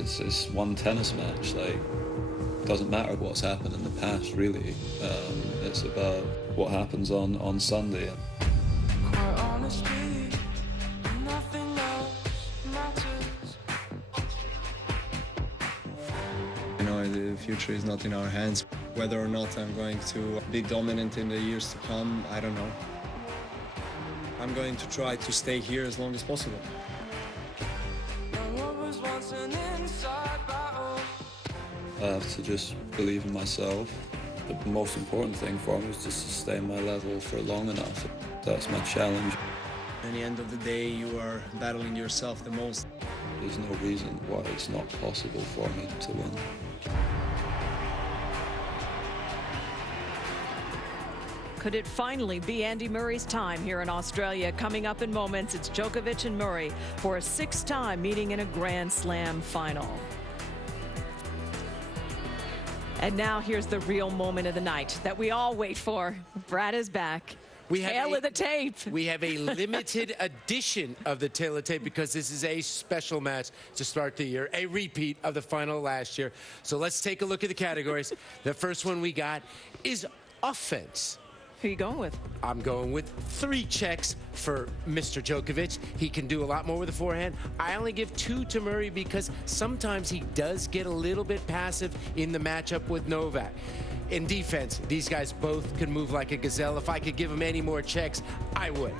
It's one tennis match. Like, doesn't matter what's happened in the past, really. It's about what happens on Sunday. Quite honestly, nothing else matters. You know, the future is not in our hands. Whether or not I'm going to be dominant in the years to come, I don't know. I'm going to try to stay here as long as possible. And what was once an inside battle. I have to just believe in myself. The most important thing for me is to sustain my level for long enough. That's my challenge. At the end of the day, you are battling yourself the most. There's no reason why it's not possible for me to win. Could it finally be Andy Murray's time here in Australia? Coming up in moments, it's Djokovic and Murray for a sixth-time meeting in a Grand Slam final. And now here's the real moment of the night that we all wait for. Brad is back. Tail of the tape. We have a limited edition of the tail of the tape because this is a special match to start the year, a repeat of the final last year. So let's take a look at the categories. The first one we got is offense. Who are you going with? I'm going with 3 checks for Mr. Djokovic. He can do a lot more with the forehand. I only give 2 to Murray because sometimes he does get a little bit passive in the matchup with Novak. In defense, these guys both can move like a gazelle. If I could give him any more checks, I would.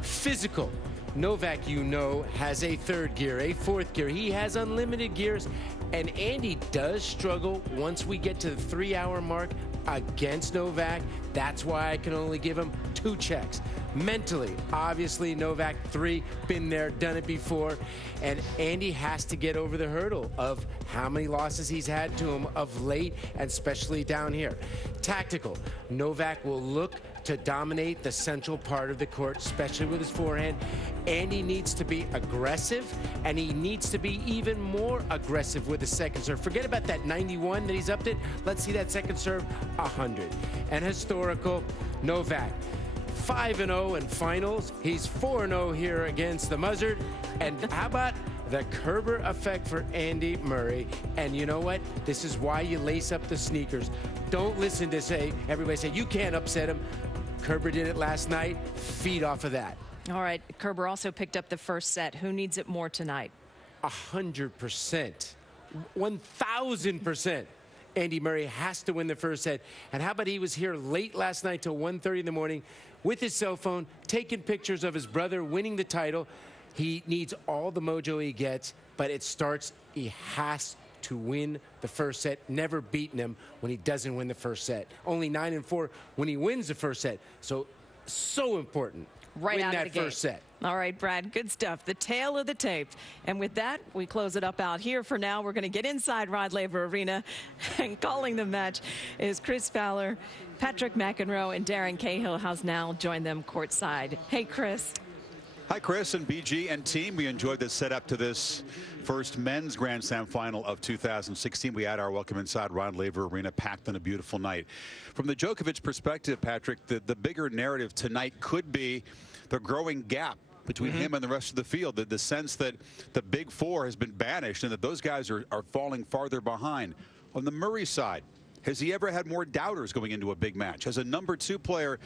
Physical. Novak, you know, has a 3rd gear, a 4th gear. He has unlimited gears, and Andy does struggle once we get to the 3-hour mark against Novak. That's why I can only give him 2 checks. Mentally, obviously, Novak 3, been there, done it before, and Andy has to get over the hurdle of how many losses he's had to him of late, and especially down here. Tactical, Novak will look to dominate the central part of the court, especially with his forehand. Andy needs to be aggressive, and he needs to be even more aggressive with the second serve. Forget about that 91 that he's upped it. Let's see that second serve, 100. And historical, Novak, 5-0 in finals. He's 4-0 here against the Muzzard. And how about the Kerber effect for Andy Murray? And you know what? This is why you lace up the sneakers. Don't listen to everybody say you can't upset him. Kerber did it last night. Feed off of that. All right, Kerber also picked up the first set. Who needs it more tonight? 100%. 1,000%. Andy Murray has to win the first set. And how about he was here late last night till 1:30 in the morning with his cell phone, taking pictures of his brother winning the title. He needs all the mojo he gets, but it starts, he has to win the first set. Never beaten him when he doesn't win the first set. Only 9-4 when he wins the first set. So important. Right out of the gate. First set. All right, Brad, good stuff. The tail of the tape. And with that, we close it up out here for now. We're going to get inside Rod Laver Arena. And calling the match is Chris Fowler, Patrick McEnroe, and Darren Cahill has now joined them courtside. Hey, Chris. Hi, Chris and BG and team. We enjoyed the setup to this first men's Grand Slam final of 2016. We had our welcome inside Rod Laver Arena, packed on a beautiful night. From the Djokovic perspective, Patrick, the bigger narrative tonight could be the growing gap between him and the rest of the field, the sense that the big four has been banished and that those guys are falling farther behind. On the Murray side, has he ever had more doubters going into a big match? Has a #2 player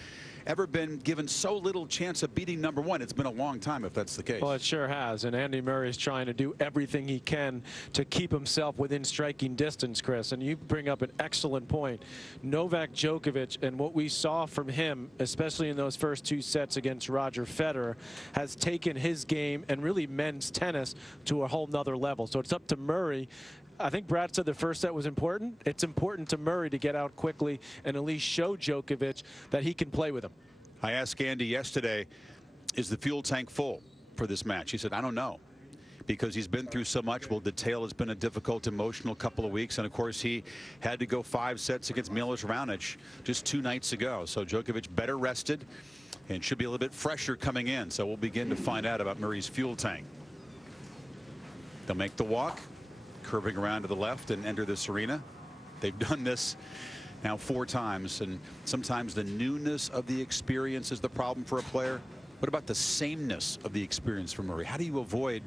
ever been given so little chance of beating #1? It's been a long time if that's the case. Well, it sure has. And Andy Murray is trying to do everything he can to keep himself within striking distance, Chris. And you bring up an excellent point. Novak Djokovic and what we saw from him, especially in those first 2 sets against Roger Federer, has taken his game and really men's tennis to a whole nother level. So it's up to Murray. I think Brad said the first set was important. It's important to Murray to get out quickly and at least show Djokovic that he can play with him. I asked Andy yesterday, is the fuel tank full for this match? He said, I don't know, because he's been through so much. Well, the tail has been a difficult, emotional couple of weeks. And, of course, he had to go 5 sets against Milos Raonic just 2 nights ago. So Djokovic better rested and should be a little bit fresher coming in. So we'll begin to find out about Murray's fuel tank. They'll make the walk, curving around to the left and enter this arena. They've done this now 4 times, and sometimes the newness of the experience is the problem for a player. What about the sameness of the experience for Murray? How do you avoid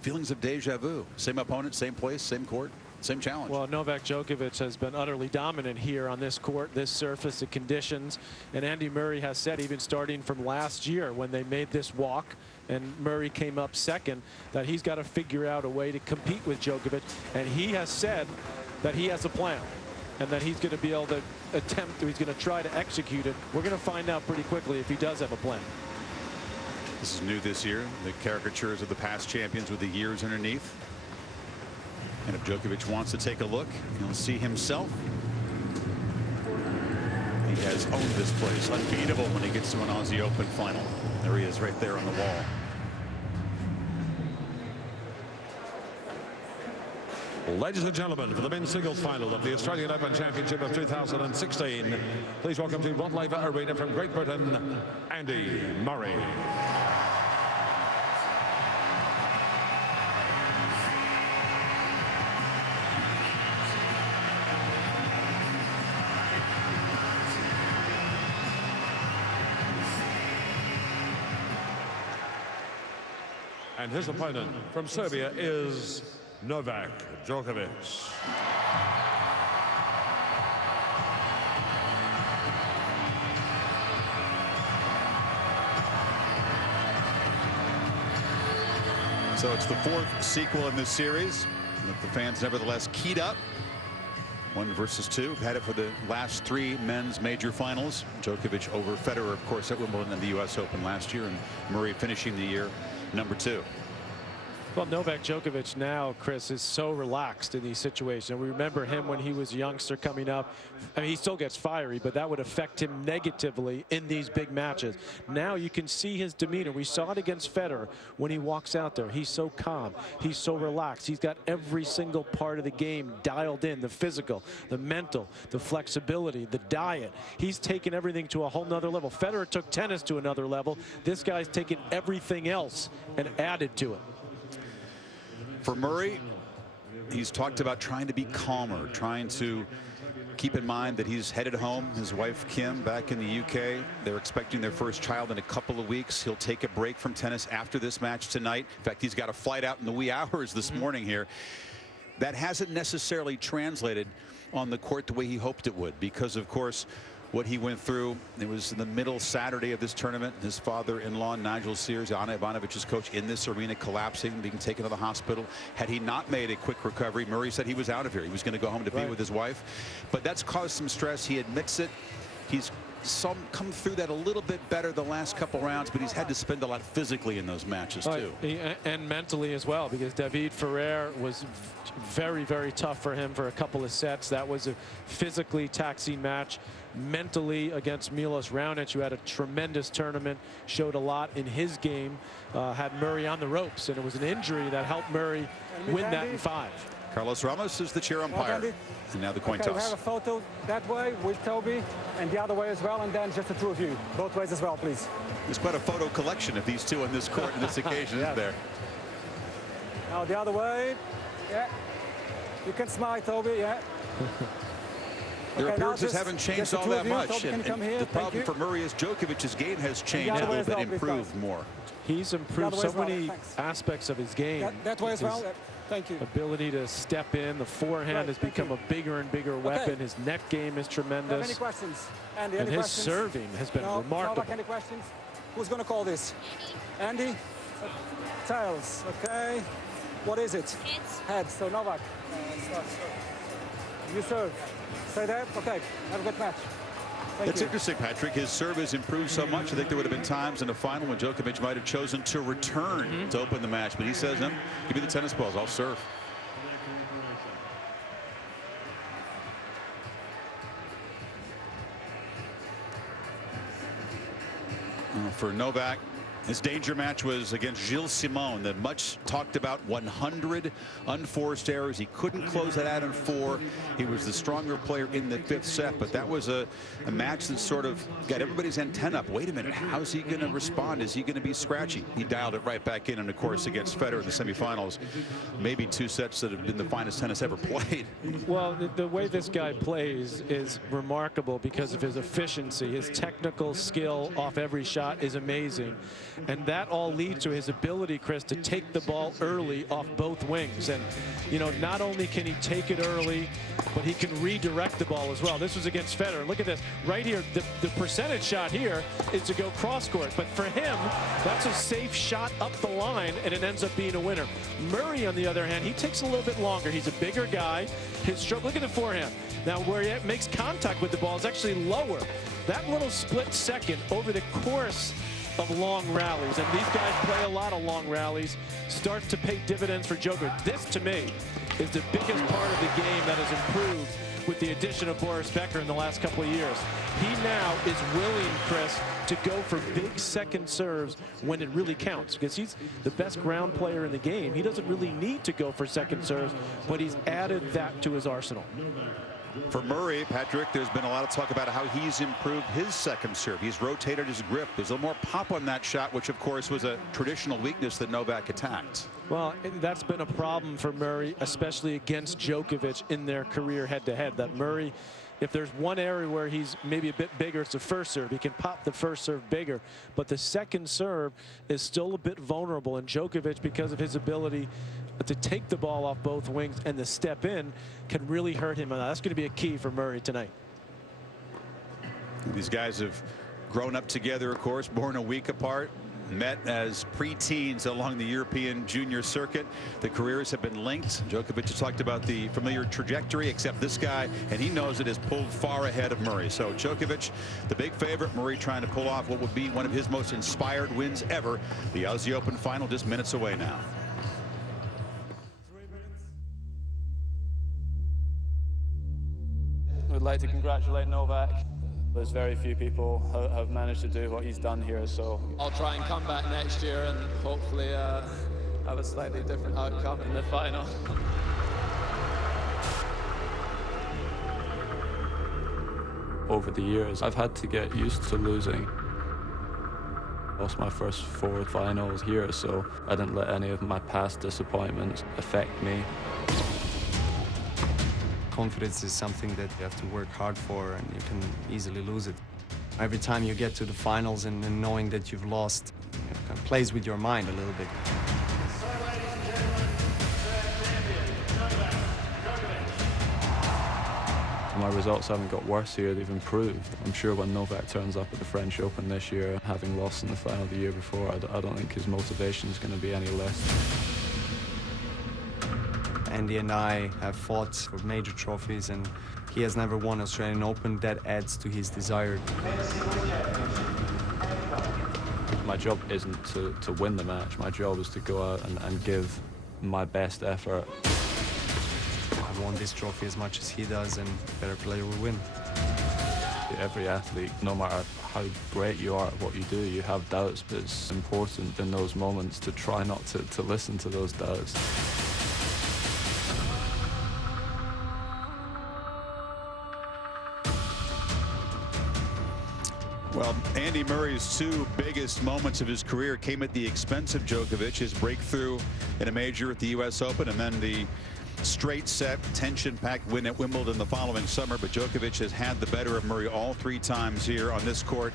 feelings of deja vu. Same opponent, same place, same court, same challenge. Well, Novak Djokovic has been utterly dominant here on this court, this surface, the conditions. And Andy Murray has said, even starting from last year when they made this walk and Murray came up second, that he's got to figure out a way to compete with Djokovic. And he has said that he has a plan and that he's going to be able to attempt, he's going to try to execute it. We're going to find out pretty quickly if he does have a plan. This is new this year, the caricatures of the past champions with the years underneath. And if Djokovic wants to take a look, he'll see himself. He has owned this place, unbeatable when he gets to an Aussie Open final. There he is right there on the wall. Ladies and gentlemen, for the men's singles final of the Australian Open Championship of 2016, please welcome to Rod Laver Arena from Great Britain, Andy Murray. And his opponent from Serbia is Novak Djokovic. So it's the fourth sequel in this series. With the fans nevertheless keyed up. 1 versus 2. Had it for the last 3 men's major finals. Djokovic over Federer, of course, at Wimbledon and the U.S. Open last year, and Murray finishing the year number 2. Well, Novak Djokovic now, Chris, is so relaxed in these situations. And we remember him when he was a youngster coming up. I mean, he still gets fiery, but that would affect him negatively in these big matches. Now you can see his demeanor. We saw it against Federer when he walks out there. He's so calm. He's so relaxed. He's got every single part of the game dialed in, the physical, the mental, the flexibility, the diet. He's taken everything to a whole nother level. Federer took tennis to another level. This guy's taken everything else and added to it. For Murray, he's talked about trying to be calmer, trying to keep in mind that he's headed home. His wife, Kim, back in the UK. They're expecting their first child in a couple of weeks. He'll take a break from tennis after this match tonight. In fact, he's got a flight out in the wee hours this morning here. That hasn't necessarily translated on the court the way he hoped it would, because, of course, what he went through. It was in the middle Saturday of this tournament. His father-in-law, Nigel Sears, Ana Ivanovic's coach, in this arena, collapsing, being taken to the hospital. Had he not made a quick recovery, Murray said he was out of here. He was going to go home to be with his wife. But that's caused some stress. He admits it. He's come through that a little bit better the last couple rounds, but he's had to spend a lot physically in those matches too. And mentally as well, because David Ferrer was very, very tough for him for a couple of sets. That was a physically taxing match. Mentally against Milos Raonic, who had a tremendous tournament, showed a lot in his game, had Murray on the ropes, and it was an injury that helped Murray win that in 5. Carlos Ramos is the chair umpire. And now the coin toss. We have a photo that way with Toby and the other way as well, and then just the two of you. Both ways as well, please. There's quite a photo collection of these two on this court on this occasion, isn't there? Now the other way. Yeah. You can smile, Toby, yeah. Their appearances haven't changed all that much. And the problem for Murray is Djokovic's game has changed a little bit, improved more. He's improved so many aspects of his game. That way as well. Thank you. Ability to step in. The forehand has become a bigger and bigger weapon. His net game is tremendous. Any questions? Andy, and any his questions? serving has been remarkable. Any questions? Who's going to call this? Andy? Tails. Okay. What is it? Heads. Heads. So Novak. You serve. Stay there. Okay. Have a good match. It's interesting, Patrick. His serve has improved so much. I think there would have been times in the final when Djokovic might have chosen to return to open the match. But he says, no, give me the tennis balls. I'll serve. For Novak, his danger match was against Gilles Simon, the much talked about 100 unforced errors. He couldn't close that out in 4. He was the stronger player in the 5th set, but that was a match that sort of got everybody's antenna up. Wait a minute, how's he going to respond? Is he going to be scratchy? He dialed it right back in, and of course against Federer in the semifinals, maybe 2 sets that have been the finest tennis ever played. Well, the way this guy plays is remarkable because of his efficiency. His technical skill off every shot is amazing. And that all leads to his ability, Chris, to take the ball early off both wings. And, you know, not only can he take it early, but he can redirect the ball as well. This was against Federer. Look at this. Right here, the percentage shot here is to go cross court. But for him, that's a safe shot up the line, and it ends up being a winner. Murray, on the other hand, he takes a little bit longer. He's a bigger guy. His stroke, look at the forehand. Now, where he makes contact with the ball is actually lower. That little split second over the course of long rallies, and these guys play a lot of long rallies, starts to pay dividends for Djokovic. This, to me, is the biggest part of the game that has improved with the addition of Boris Becker in the last couple of years. He now is willing, Chris, to go for big second serves when it really counts, because he's the best ground player in the game. He doesn't really need to go for second serves, but he's added that to his arsenal. For Murray, Patrick, there's been a lot of talk about how he's improved his second serve. He's rotated his grip. There's a little more pop on that shot, which, of course, was a traditional weakness that Novak attacked. Well, that's been a problem for Murray, especially against Djokovic in their career head-to-head. That Murray, if there's one area where he's maybe a bit bigger, it's the first serve. He can pop the first serve bigger, but the second serve is still a bit vulnerable. And Djokovic, because of his ability to take the ball off both wings and to step in, can really hurt him. And that's going to be a key for Murray tonight. These guys have grown up together, of course, born a week apart, met as preteens along the European junior circuit. The careers have been linked. Djokovic has talked about the familiar trajectory, except this guy, and he knows it, is pulled far ahead of Murray. So Djokovic, the big favorite, Murray trying to pull off what would be one of his most inspired wins ever. The Aussie Open final just minutes away now. I'd like to congratulate Novak. There's very few people who have managed to do what he's done here, so I'll try and come back next year and hopefully have a slightly different outcome in the final. Over the years, I've had to get used to losing. Lost my first 4 finals here, so I didn't let any of my past disappointments affect me. Confidence is something that you have to work hard for, and you can easily lose it. Every time you get to the finals and knowing that you've lost, it kind of plays with your mind a little bit. My results haven't got worse here, they've improved. I'm sure when Novak turns up at the French Open this year, having lost in the final the year before, I don't think his motivation is going to be any less. Andy and I have fought for major trophies, and he has never won Australian Open. That adds to his desire. My job isn't to win the match. My job is to go out and give my best effort. I want this trophy as much as he does, and a better player will win. Every athlete, no matter how great you are at what you do, you have doubts, but it's important in those moments to try not to listen to those doubts. Well, Andy Murray's 2 biggest moments of his career came at the expense of Djokovic. His breakthrough in a major at the U.S. Open, and then the straight set, tension-packed win at Wimbledon the following summer. But Djokovic has had the better of Murray all 3 times here on this court.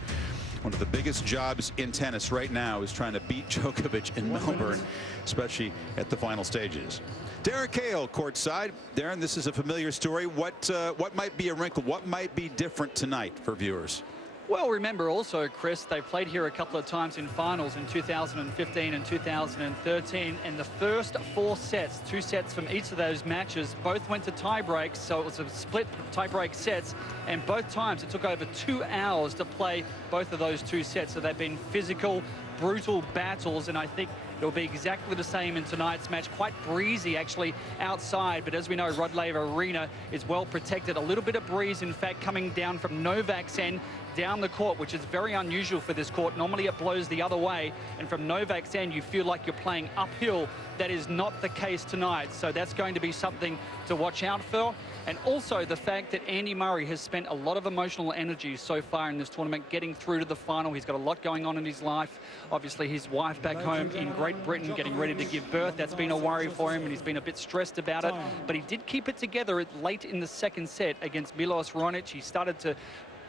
One of the biggest jobs in tennis right now is trying to beat Djokovic in Melbourne, especially at the final stages. Darren Cahill courtside. Darren, this is a familiar story. What might be a wrinkle? What might be different tonight for viewers? Well, remember also, Chris, they played here a couple of times in finals in 2015 and 2013, and the first 4 sets, 2 sets from each of those matches, both went to tie breaks, so it was a split tie break sets, and both times it took over 2 hours to play both of those 2 sets. So they've been physical, brutal battles, and I think it'll be exactly the same in tonight's match. Quite breezy, actually, outside. But as we know, Rod Laver Arena is well protected. A little bit of breeze, in fact, coming down from Novak's end down the court, which is very unusual for this court. Normally it blows the other way, and from Novak's end you feel like you're playing uphill. That is not the case tonight, so that's going to be something to watch out for. And also the fact that Andy Murray has spent a lot of emotional energy so far in this tournament, getting through to the final. He's got a lot going on in his life. Obviously his wife back home in Great Britain getting ready to give birth. That's been a worry for him, and he's been a bit stressed about it. But he did keep it together late in the second set against Milos Raonic. He started to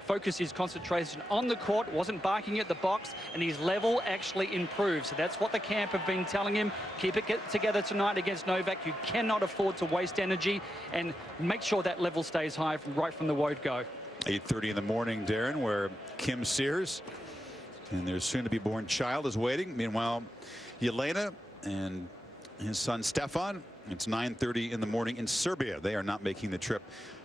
focused his concentration on the court, wasn't barking at the box, and his level actually improved. So that's what the camp have been telling him. Keep it together tonight against Novak. You cannot afford to waste energy, and make sure that level stays high right from the word go. 8:30 in the morning, Darren, where Kim Sears and their soon-to-be-born child is waiting. Meanwhile, Yelena and his son Stefan, it's 9:30 in the morning in Serbia. They are not making the trip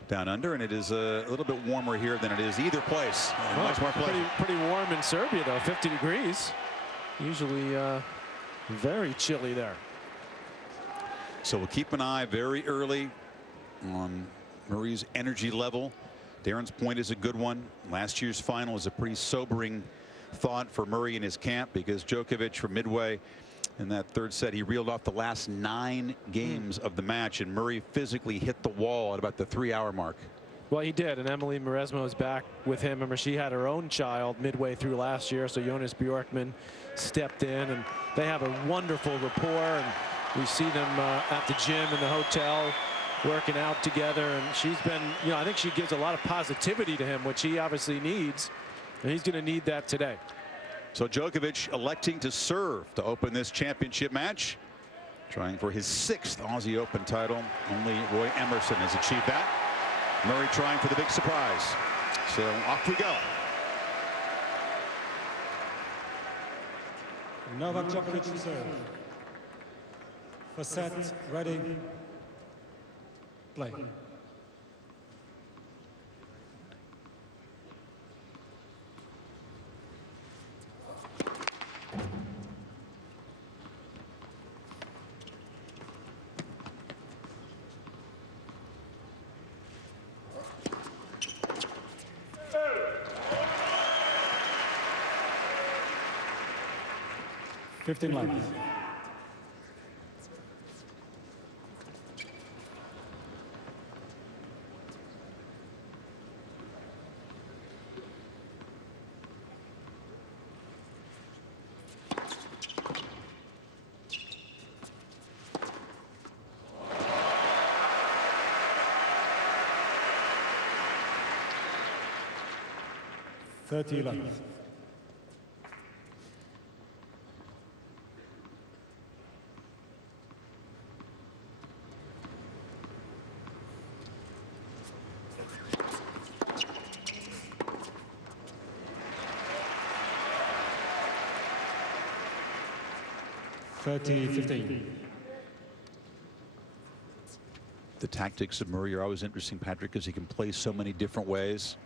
down under, and it is a little bit warmer here than it is either place. Much more pleasant. Pretty warm in Serbia, though, 50 degrees. Usually very chilly there. So we'll keep an eye very early on Murray's energy level. Darren's point is a good one. Last year's final is a pretty sobering thought for Murray and his camp, because Djokovic from midway in that third set, he reeled off the last 9 games of the match, and Murray physically hit the wall at about the 3-hour mark. Well, he did, and Emily Mauresmo is back with him. Remember, she had her own child midway through last year, so Jonas Bjorkman stepped in, and they have a wonderful rapport, and we see them at the gym in the hotel working out together, and she's been, you know, I think she gives a lot of positivity to him, which he obviously needs, and he's going to need that today. So Djokovic electing to serve to open this championship match, trying for his 6th Aussie Open title. Only Roy Emerson has achieved that. Murray trying for the big surprise. So off we go. Novak Djokovic to serve. First set, ready, play. Fifteen lines. Thirty lines. The tactics of Murray are always interesting, Patrick, because he can play so many different ways.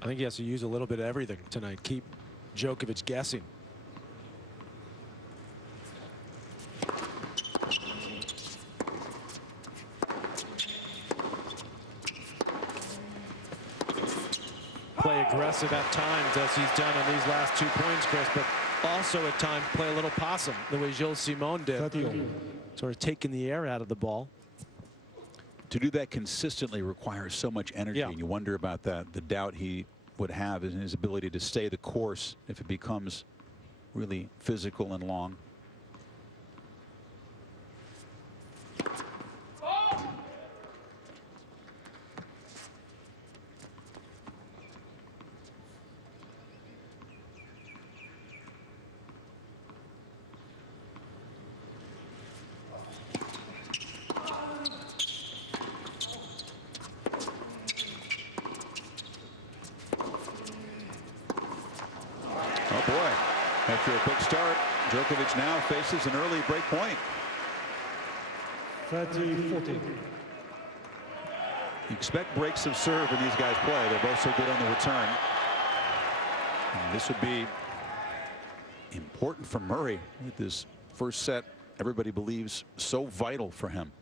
I think he has to use a little bit of everything tonight. Keep Djokovic guessing. Play aggressive at times, as he's done on these last 2 points, Chris, but also at times play a little possum, the way Gilles Simon did. Sort of taking the air out of the ball. To do that consistently requires so much energy, Yeah. and you wonder about that, the doubt he would have in his ability to stay the course if it becomes really physical and long. Oh boy, after a quick start, Djokovic now faces an early break point. 30-40. You expect breaks of serve when these guys play. They're both so good on the return. And this would be important for Murray with this first set. Everybody believes so vital for him.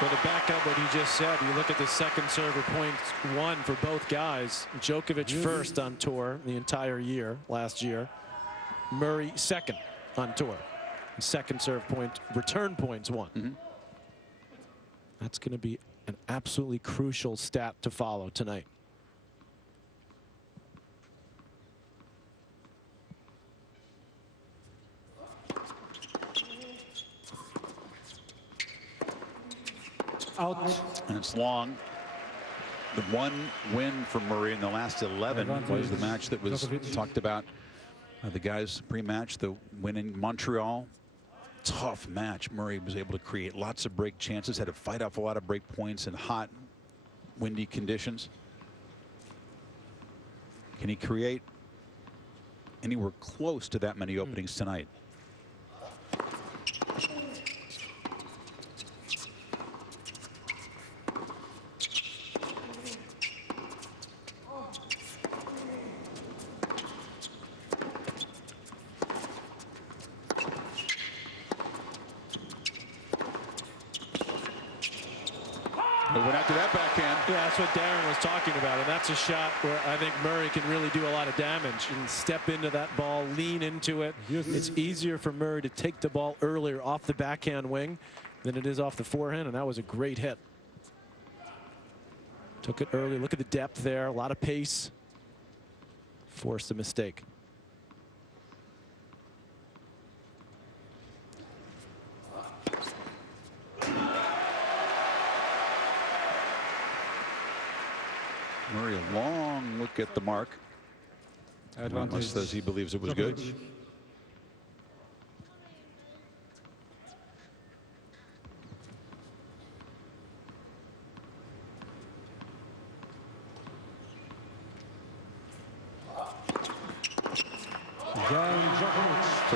Well, to back up what he just said, you look at the second server points won for both guys. Djokovic first on tour the entire year last year. Murray second on tour. Second serve point, return points won. That's going to be an absolutely crucial stat to follow tonight. Out. And it's long. The one win for Murray in the last 11 was the match that was talked about. The guys pre-match, the win in Montreal. Tough match. Murray was able to create lots of break chances, had to fight off a lot of break points in hot, windy conditions. Can he create anywhere close to that many openings tonight? Went after that backhand. Yeah, that's what Darren was talking about, and that's a shot where I think Murray can really do a lot of damage and step into that ball, lean into it. It's easier for Murray to take the ball earlier off the backhand wing than it is off the forehand, and that was a great hit. Took it early. Look at the depth there, a lot of pace. Forced a mistake. Murray, a long look at the mark. Advantage says he believes it was good. So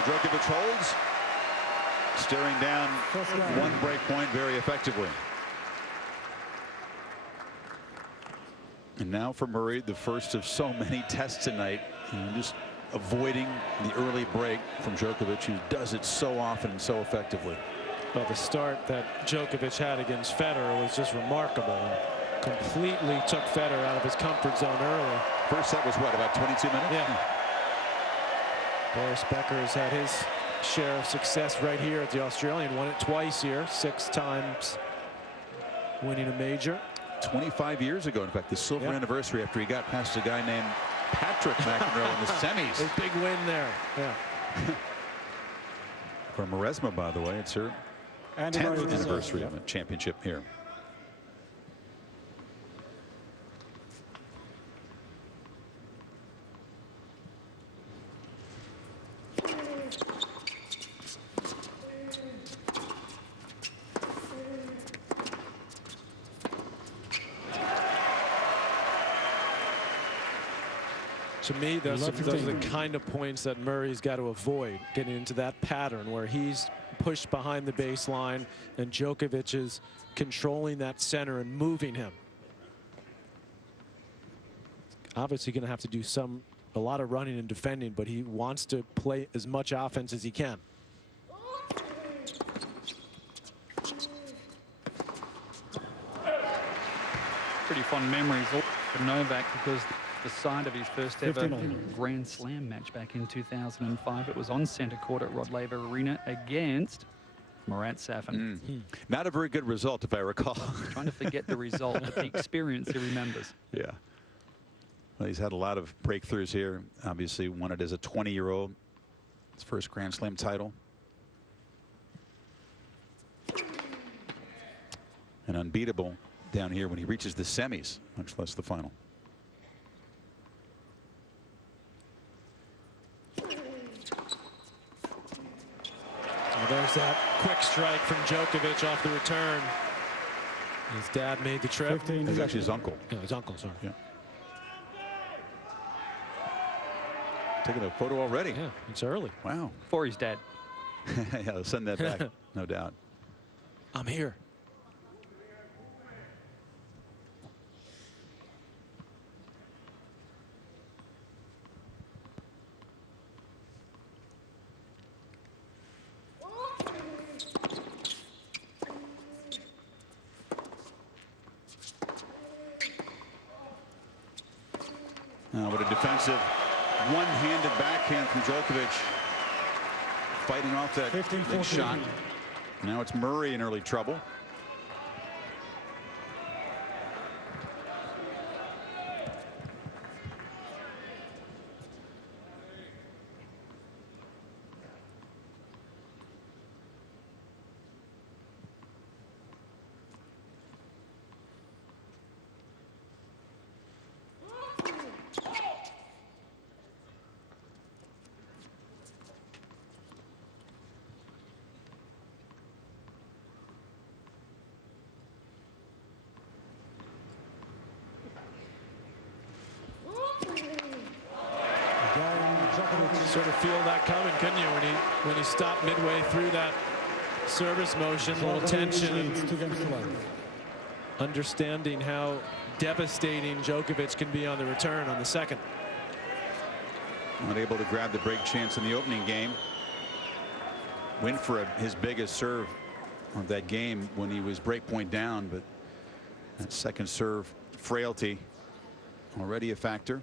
Djokovic holds, staring down one break point very effectively. And now for Murray, the first of so many tests tonight, just avoiding the early break from Djokovic, who does it so often and so effectively. Well, the start that Djokovic had against Federer was just remarkable. Completely took Federer out of his comfort zone early. First set was what, about 22 minutes? Yeah. Boris Becker has had his share of success right here at the Australian. Won it twice here, 6 times winning a major. 25 years ago, in fact, the silver anniversary after he got past a guy named Patrick McEnroe in the semis. A big win there. Yeah. For Maresma, by the way, it's her 10th anniversary of a championship here. To me, those are the kind of points that Murray's got to avoid, getting into that pattern where he's pushed behind the baseline and Djokovic is controlling that center and moving him. Obviously going to have to do a lot of running and defending, but he wants to play as much offense as he can. Pretty fond memories for Novak because the side of his first ever Grand Slam match back in 2005. It was on center court at Rod Laver Arena against Murat Safin. Not a very good result, if I recall. Trying to forget the result, but the experience he remembers. Yeah. Well, he's had a lot of breakthroughs here. Obviously won it as a 20-year-old. His first Grand Slam title. And unbeatable down here when he reaches the semis, much less the final. There's that quick strike from Djokovic off the return. His dad made the trip. It's actually his uncle. Yeah, his uncle, sorry. Yeah. Taking a photo already. Yeah, it's early. Wow. For his dad. Yeah, I'll send that back, no doubt. I'm here. What a defensive one-handed backhand from Djokovic. Fighting off that big shot. Now it's Murray in early trouble. Sort of feel that coming, couldn't you, when he stopped midway through that service motion, a little tension, understanding how devastating Djokovic can be on the return on the second. Not able to grab the break chance in the opening game. Went for his biggest serve of that game when he was break point down, but that second serve frailty already a factor.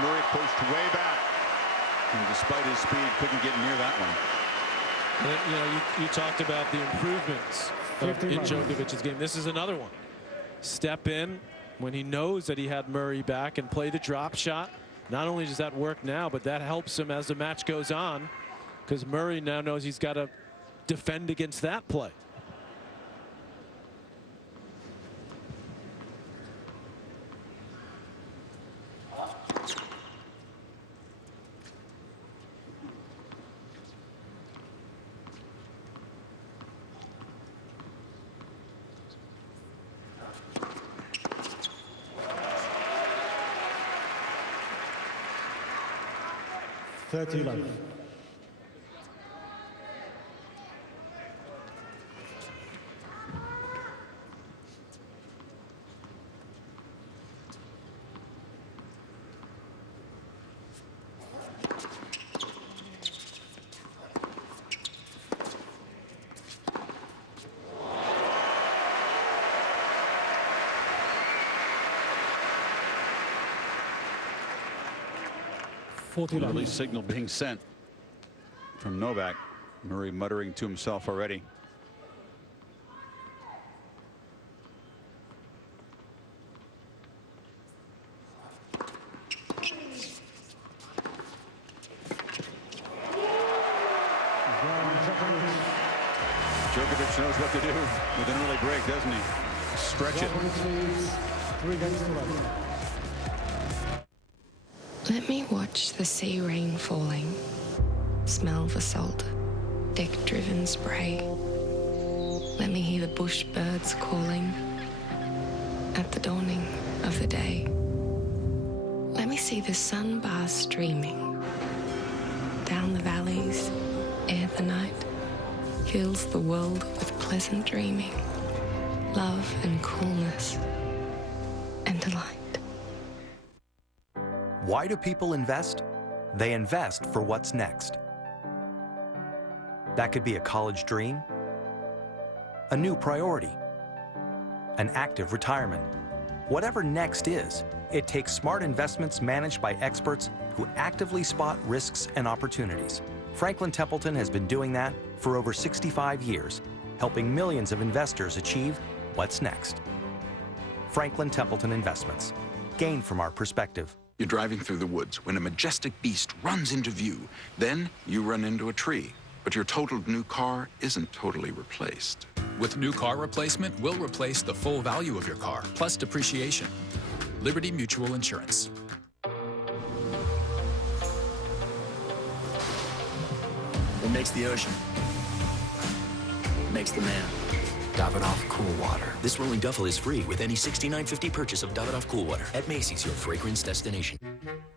Murray pushed way back, and despite his speed, couldn't get near that one. You know, you talked about the improvements in Djokovic's game. This is another one. Step in when he knows that he had Murray back and play the drop shot. Not only does that work now, but that helps him as the match goes on, because Murray now knows he's got to defend against that play. $30. 40 early signal being sent from Novak. Murray muttering to himself already. Djokovic knows what to do with an early break, doesn't he? Stretch it. 3 games to love. Let me watch the sea rain falling, smell the salt, deck-driven spray. Let me hear the bush birds calling at the dawning of the day. Let me see the sun bars streaming down the valleys ere the night fills the world with pleasant dreaming, love and coolness and delight. Why do people invest? They invest for what's next. That could be a college dream, a new priority, an active retirement. Whatever next is, it takes smart investments managed by experts who actively spot risks and opportunities. Franklin Templeton has been doing that for over 65 years, helping millions of investors achieve what's next. Franklin Templeton Investments. Gain from our perspective. You're driving through the woods when a majestic beast runs into view. Then you run into a tree, but your totaled new car isn't totally replaced. With new car replacement, we'll replace the full value of your car, plus depreciation. Liberty Mutual Insurance. It makes the ocean. It makes the man. Davidoff Cool Water. This rolling duffel is free with any $69.50 purchase of Davidoff Cool Water at Macy's, your fragrance destination.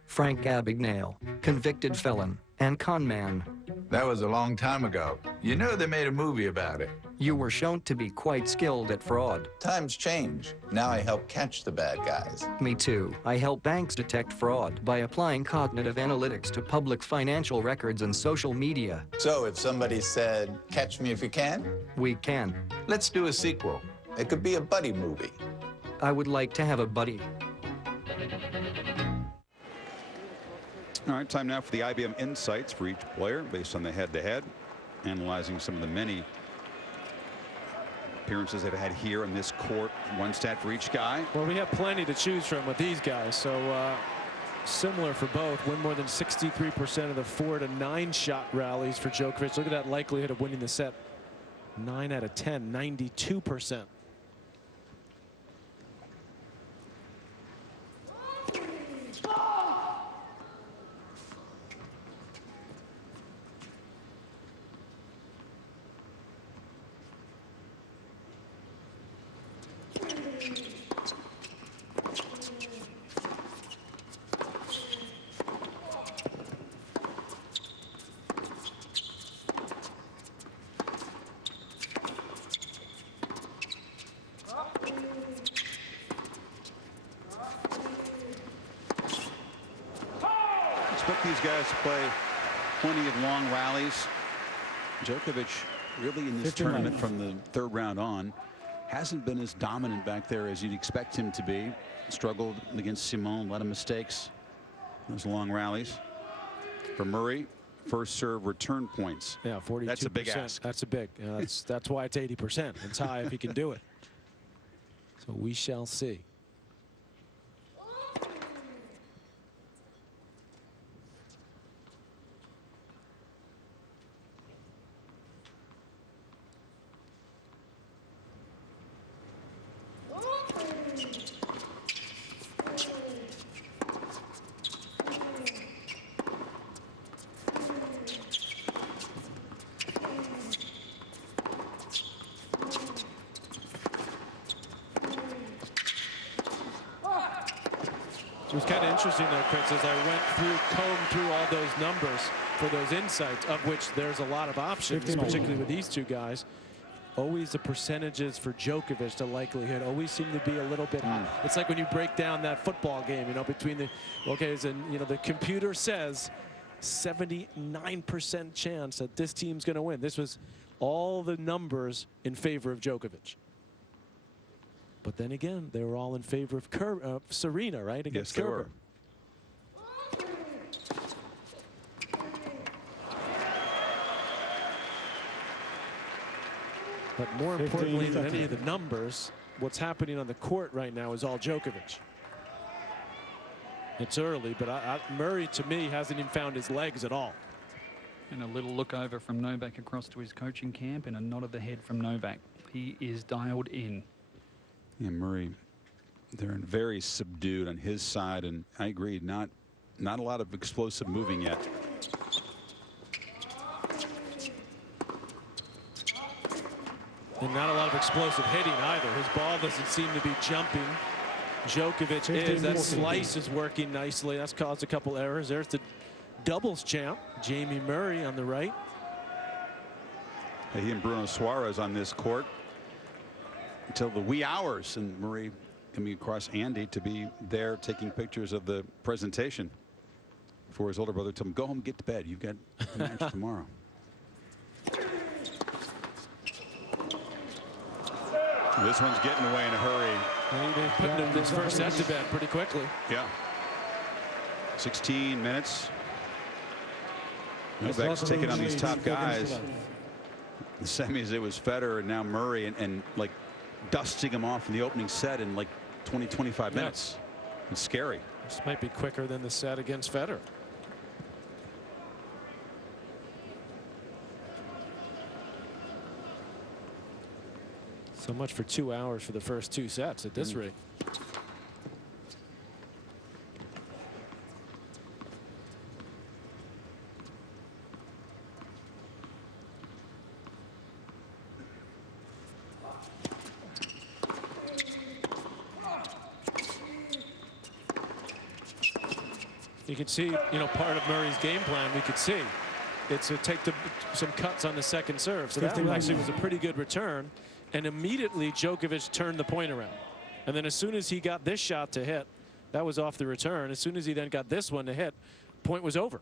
Frank Abagnale, convicted felon and con man. That was a long time ago. You know they made a movie about it. You were shown to be quite skilled at fraud. Times change. Now I help catch the bad guys. Me too. I help banks detect fraud by applying cognitive analytics to public financial records and social media. So if somebody said, catch me if you can? We can. Let's do a sequel. It could be a buddy movie. I would like to have a buddy. All right, time now for the IBM insights for each player based on the head-to-head, analyzing some of the many appearances they've had here in this court. One stat for each guy. Well, we have plenty to choose from with these guys, so similar for both. Win more than 63% of the 4 to 9 shot rallies for Djokovic. Look at that likelihood of winning the set. 9 out of 10, 92%. Expect these guys to play plenty of long rallies. Djokovic really in this tournament from the third round on hasn't been as dominant back there as you'd expect him to be. Struggled against Simone, a lot of mistakes. Those long rallies. For Murray, first serve return points. Yeah, 42%. That's a big ask. That's a big. That's why it's 80%. It's high if he can do it. So we shall see. It was kind of interesting, though, Chris, as I combed through all those numbers for those insights, of which there's a lot of options, particularly with these two guys. Always the percentages for Djokovic, the likelihood, always seem to be a little bit high. It's like when you break down that football game, you know, between the, okay, and, you know, the computer says 79% chance that this team's going to win. This was all the numbers in favor of Djokovic. But then again, they were all in favor of Serena, right? Against Kerber. But more importantly than any of the numbers, what's happening on the court right now is all Djokovic. It's early, but Murray, to me, hasn't even found his legs at all. And a little look over from Novak across to his coaching camp, and a nod of the head from Novak. He is dialed in. Yeah, Murray, they're very subdued on his side, and I agree, not a lot of explosive moving yet. And not a lot of explosive hitting either. His ball doesn't seem to be jumping. Djokovic is. That slice is working nicely. That's caused a couple errors. There's the doubles champ, Jamie Murray, on the right. He and Bruno Suarez on this court until the wee hours, and Murray coming across Andy to be there taking pictures of the presentation before his older brother told him, go home and get to bed. You've got a match tomorrow. This one's getting away in a hurry. They're putting this first set to bed pretty quickly. Yeah. 16 minutes. Novak's taking on these top guys. The semis, it was Federer and now Murray, and like dusting him off in the opening set in like 20-25 minutes. It's scary. This might be quicker than the set against Federer. So much for 2 hours for the first 2 sets at this rate. You can see, you know, part of Murray's game plan. We could see it's to take some cuts on the second serve. So that actually was a pretty good return. And immediately Djokovic turned the point around. And then as soon as he got this shot to hit, that was off the return. As soon as he then got this one to hit, point was over.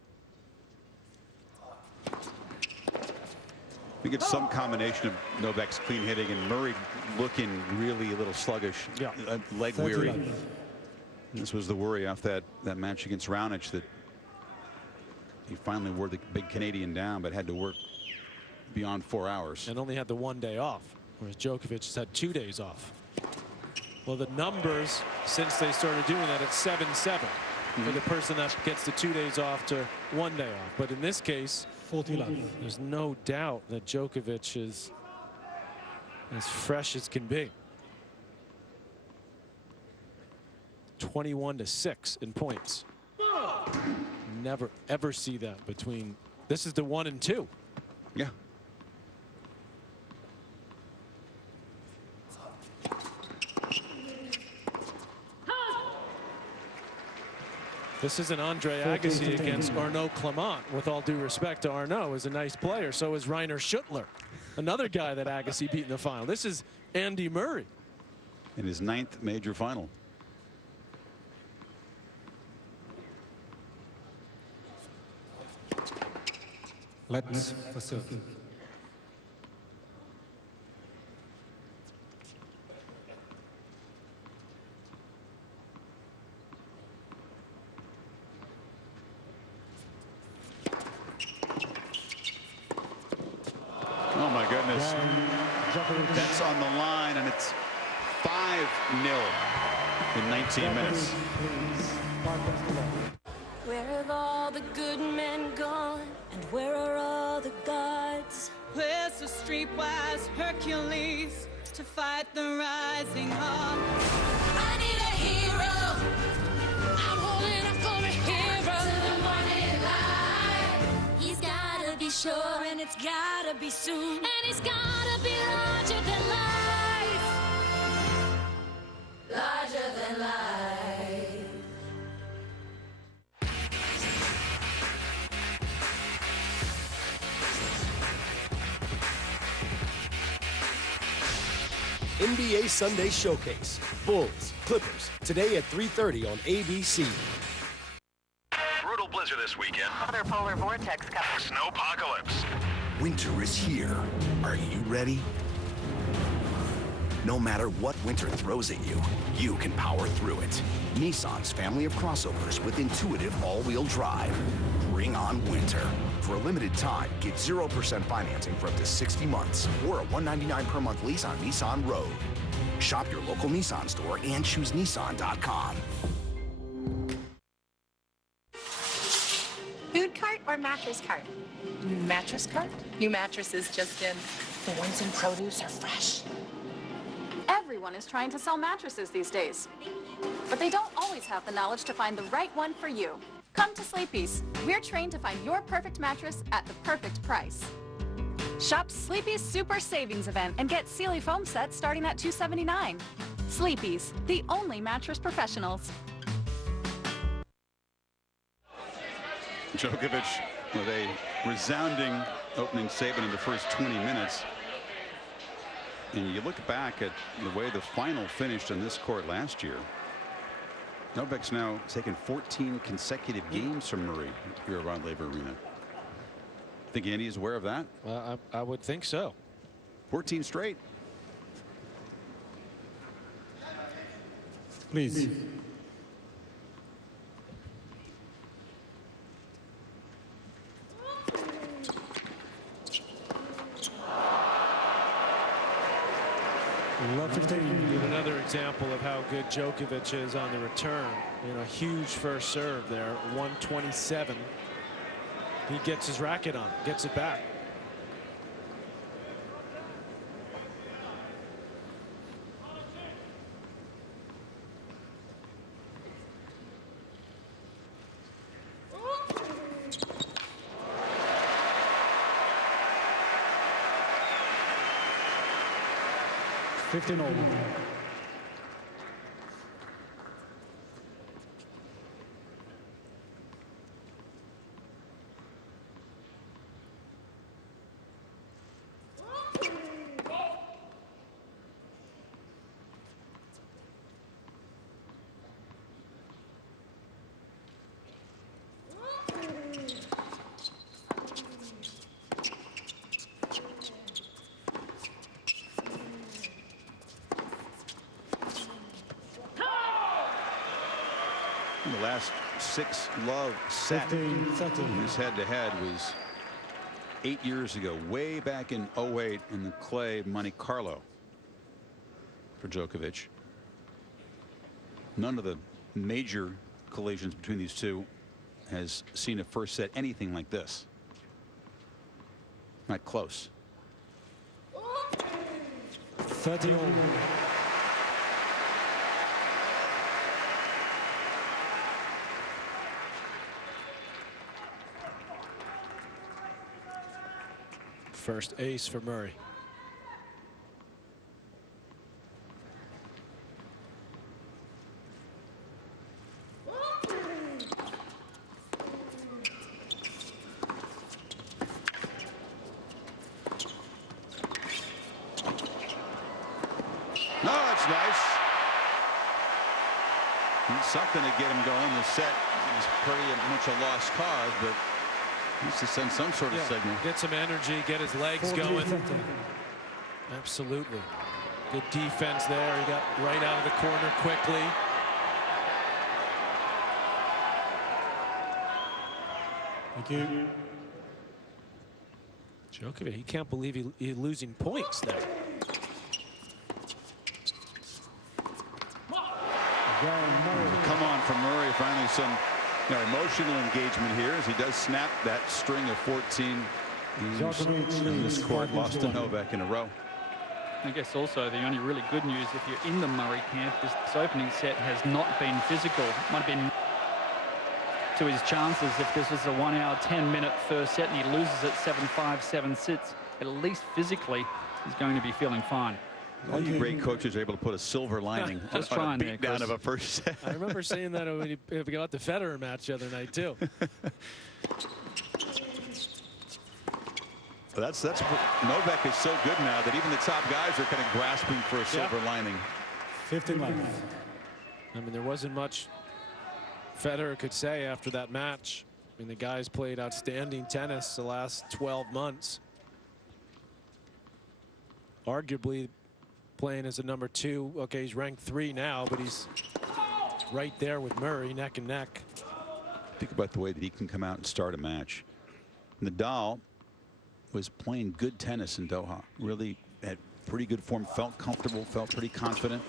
We get some combination of Novak's clean hitting and Murray looking really a little sluggish, leg weary. This was the worry off that match against Raonic, that he finally wore the big Canadian down, but had to work beyond 4 hours. And only had the 1 day off, whereas Djokovic has had 2 days off. Well, the numbers since they started doing that, it's 7-7 for the person that gets the 2 days off to 1 day off. But in this case, there's no doubt that Djokovic is as fresh as can be. 21-6 in points. Never ever see that between. This is the 1 and 2. Yeah. This is an Andre Agassi against Arnaud Clement. With all due respect to Arnaud, is a nice player. So is Rainer Schuttler, another guy that Agassi beat in the final. This is Andy Murray in his 9th major final. Let's facility. Oh my goodness. That's on the line, and it's 5-0 in 19 minutes. Where have all the good men gone? And where are all the gods? Where's the streetwise Hercules to fight the rising hawk? I need a hero. I'm holding up for a hero. To the morning light. He's gotta be sure, and it's gotta be soon. And he's gotta be larger than life. Larger than life. NBA Sunday Showcase. Bulls, Clippers, today at 3:30 on ABC. Brutal blizzard this weekend. Other polar vortex coming. Snowpocalypse. Winter is here. Are you ready? No matter what winter throws at you, you can power through it. Nissan's family of crossovers with intuitive all-wheel drive. Bring on winter. For a limited time, get 0% financing for up to 60 months or a $199 per month lease on Nissan Rogue. Shop your local Nissan store and choose Nissan.com. Food cart or mattress cart? Mattress cart? New mattresses just in. The ones in produce are fresh. Everyone is trying to sell mattresses these days, but they don't always have the knowledge to find the right one for you. Come to Sleepy's. We're trained to find your perfect mattress at the perfect price. Shop Sleepy's Super Savings Event and get Sealy foam sets starting at $279. Sleepy's, the only mattress professionals. Djokovic with a resounding opening statement in the first 20 minutes. And you look back at the way the final finished in this court last year. Novak's now taken 14 consecutive games from Murray here at Rod Laver Arena. Think Andy is aware of that? I would think so. 14 straight. Please. Love 15. Another example of how good Djokovic is on the return. You know, huge first serve there, 127. He gets his racket on, gets it back. The last 6 love set in this head-to-head was 8 years ago, way back in 08 in the clay Monte Carlo for Djokovic. None of the major collisions between these two has seen a first set anything like this. Not close. 30 all. First ace for Murray. No, it's nice. Needs something to get him going. The set is pretty much a lost cause, but needs to send some sort of signal. Get some energy, get his legs going. Absolutely. Good defense there. He got right out of the corner quickly. Thank you. Djokovic, he can't believe he's losing points there. Come on from Murray. Finally some emotional engagement here as he does snap that string of 14 games in this court. Lost to Novak in a row. I guess also the only really good news if you're in the Murray camp is this opening set has not been physical. Might have been to his chances if this was a 1 hour 10-minute first set and he loses at 7-5 7-6. At least physically he's going to be feeling fine. All you great coaches are able to put a silver lining Just on a trying beat down of a first set. I remember saying that when we got the Federer match the other night too. That's Novak is so good now that even the top guys are kind of grasping for a silver lining. 15 left. I mean, there wasn't much Federer could say after that match. I mean, the guys played outstanding tennis the last 12 months. Arguably playing as a number 2. Okay, he's ranked 3 now, but he's right there with Murray, neck and neck. Think about the way that he can come out and start a match. Nadal was playing good tennis in Doha. Really had pretty good form, felt comfortable, felt pretty confident.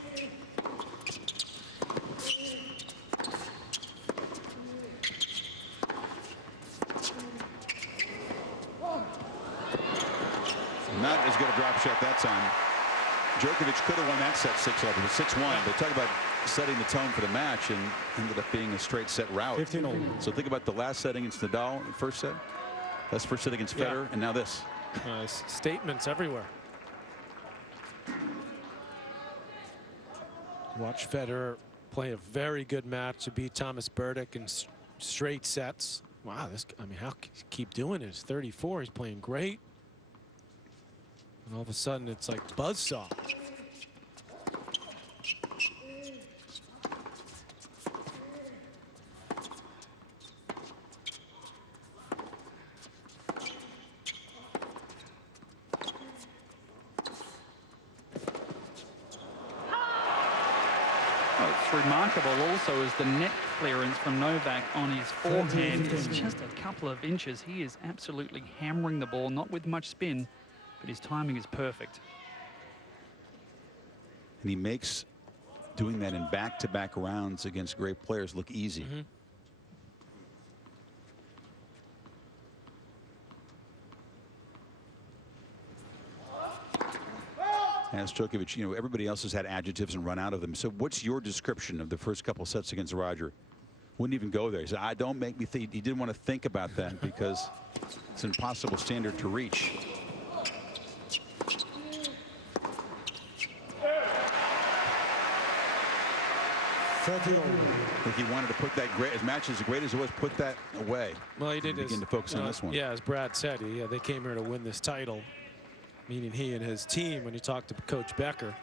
Not as good a drop shot that time. Djokovic could have won that set 6-11, but 6-1. But talk about setting the tone for the match, and ended up being a straight set rout. 15-all. So think about the last set against Nadal, the first set. That's first set against Federer, and now this. Statements everywhere. Watch Federer play a very good match to beat Thomas Berdych in straight sets. Wow, I mean, how can he keep doing it? He's 34. He's playing great. And all of a sudden, it's like buzzsaw. What's remarkable also is the net clearance from Novak on his forehand. It's just a couple of inches. He is absolutely hammering the ball, not with much spin, but his timing is perfect. And he makes doing that in back-to-back rounds against great players look easy. As Djokovic, everybody else has had adjectives and run out of them. So what's your description of the first couple sets against Roger? Wouldn't even go there. He said, I don't make me think. He didn't want to think about that because it's an impossible standard to reach. I think he wanted to put that his match as great as it was, put that away. Well, he did begin to focus on this one. Yeah, as Brad said, they came here to win this title, meaning he and his team when he talked to Coach Becker.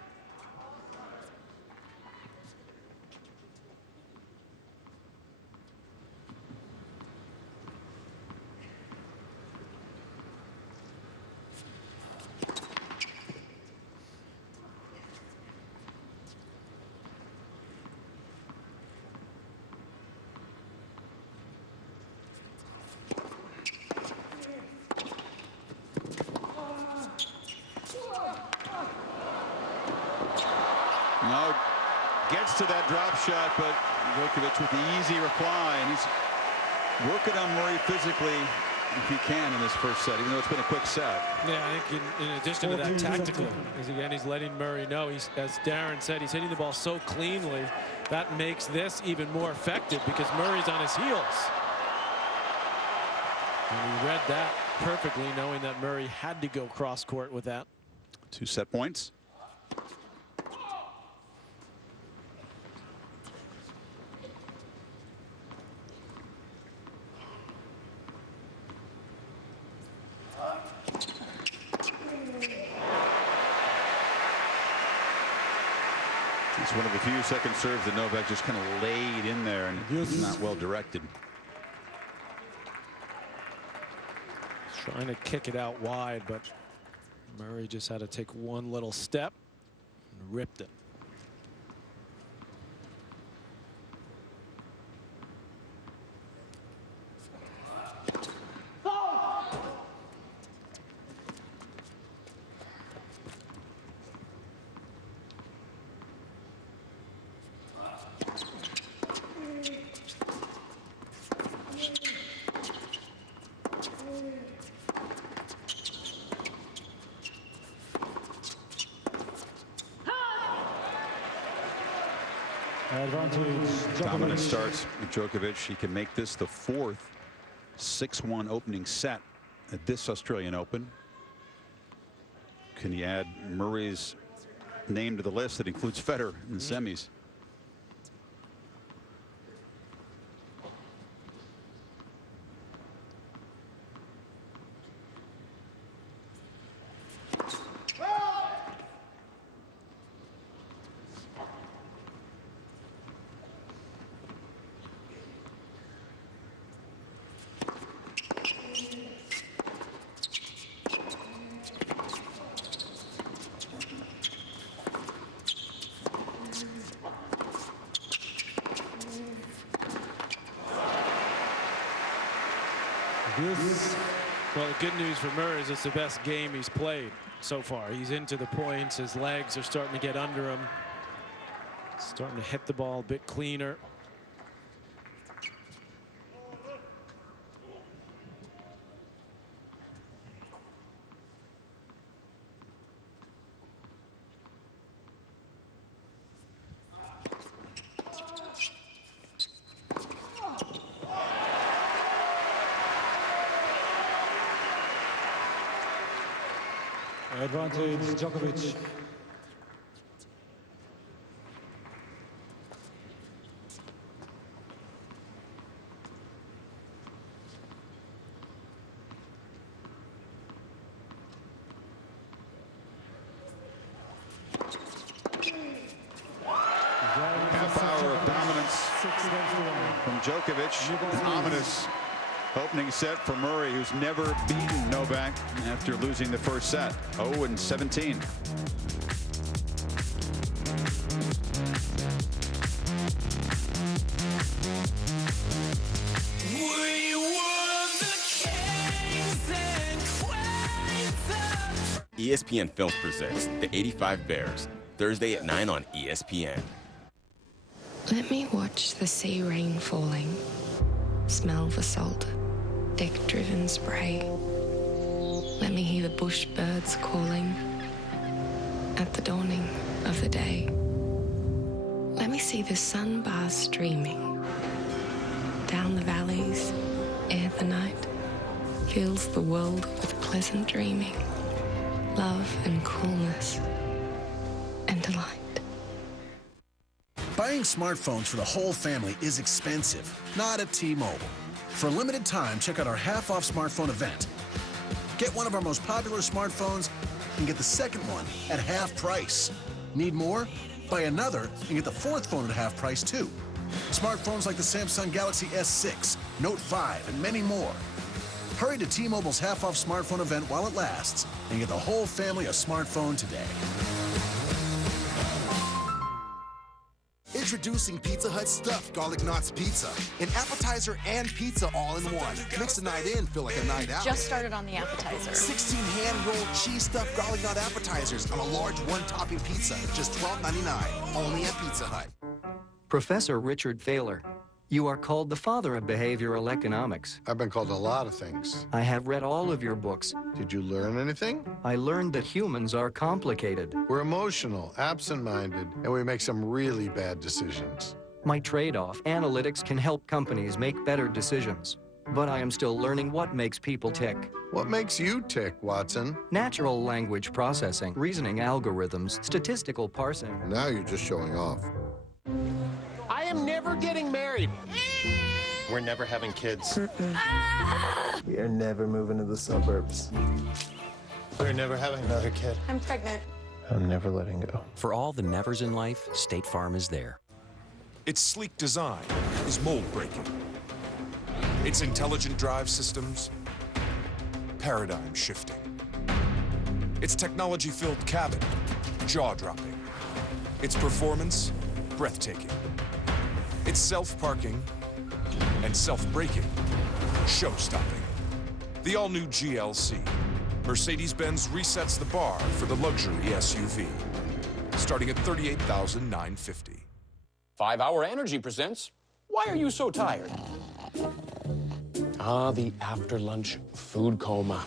No, gets to that drop shot, but Djokovic with the easy reply, and he's working on Murray physically if he can in this first set, even though it's been a quick set. Yeah, I think in addition to that, tactically, again, he's letting Murray know, he's, as Darren said, he's hitting the ball so cleanly. That makes this even more effective because Murray's on his heels. And he read that perfectly, knowing that Murray had to go cross court with that. 2 set points. It's one of the few second serves that Novak just kind of laid in there and not well directed. Trying to kick it out wide, but Murray just had to take one little step and ripped it. Dominant starts with Djokovic. He can make this the 4th 6-1 opening set at this Australian Open. Can he add Murray's name to the list that includes Federer in the semis? Well, the good news for Murray is it's the best game he's played so far. He's into the points. His legs are starting to get under him. Starting to hit the ball a bit cleaner. Advantage, Djokovic. Half hour of dominance from Djokovic. An ominous opening set for Murray, who's never beaten Novak after losing the first set. 0-17. ESPN Films presents The 85 Bears, Thursday at 9 on ESPN. Let me watch the sea rain falling, smell the salt, deck-driven spray. Let me hear the bush birds calling at the dawning of the day. Let me see the sun bars streaming down the valleys ere the night fills the world with pleasant dreaming, love and coolness and delight. Buying smartphones for the whole family is expensive, not at T-Mobile. For a limited time, check out our half-off smartphone event. Get one of our most popular smartphones and get the second one at half price. Need more? Buy another and get the fourth phone at half price too. Smartphones like the Samsung Galaxy S6, Note 5, and many more. Hurry to T-Mobile's half-off smartphone event while it lasts and get the whole family a smartphone today. Introducing Pizza Hut Stuffed Garlic Knots Pizza. An appetizer and pizza all in one. Makes a night in feel like a night out. Just started on the appetizer. 16 hand-rolled cheese-stuffed garlic knot appetizers on a large one-topping pizza. Just $12.99. Only at Pizza Hut. Professor Richard Thaler, you are called the father of behavioral economics. I've been called a lot of things. I have read all of your books. Did you learn anything? I learned that humans are complicated. We're emotional, absent-minded, and we make some really bad decisions. My trade-off, analytics can help companies make better decisions. But I am still learning what makes people tick. What makes you tick, Watson? Natural language processing, reasoning algorithms, statistical parsing. Now you're just showing off. I am never getting married. We're never having kids. We are never moving to the suburbs. We're never having another kid. I'm pregnant. I'm never letting go. For all the nevers in life, State Farm is there. Its sleek design is mold-breaking. Its intelligent drive systems, paradigm-shifting. Its technology-filled cabin, jaw-dropping. Its performance, breathtaking. It's self-parking and self-braking, show-stopping. The all-new GLC. Mercedes-Benz resets the bar for the luxury SUV, starting at $38,950. 5 Hour Energy presents Why Are You So Tired? Ah, the after-lunch food coma.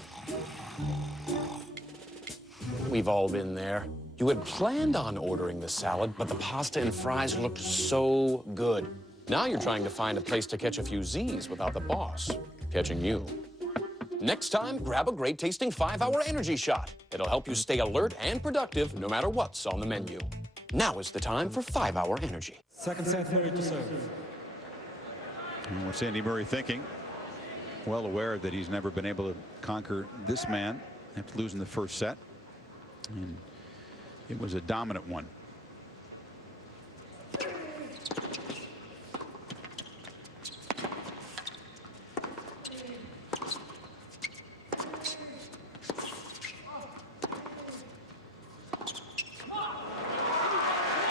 We've all been there. You had planned on ordering the salad, but the pasta and fries looked so good. Now you're trying to find a place to catch a few Z's without the boss catching you. Next time, grab a great-tasting 5 Hour Energy shot. It'll help you stay alert and productive no matter what's on the menu. Now is the time for 5 Hour Energy. Second set, Murray to serve. And what's Andy Murray thinking? Well aware that he's never been able to conquer this man after losing the first set. And it was a dominant one.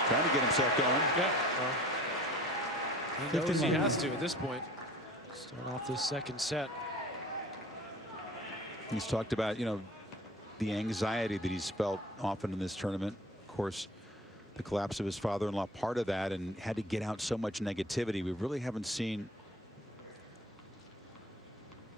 Trying to get himself going. Yeah. Well, he knows he has to at this point. Start off this second set. He's talked about, you know, the anxiety that he's felt often in this tournament. Of course, the collapse of his father-in-law, part of that, and had to get out so much negativity. We really haven't seen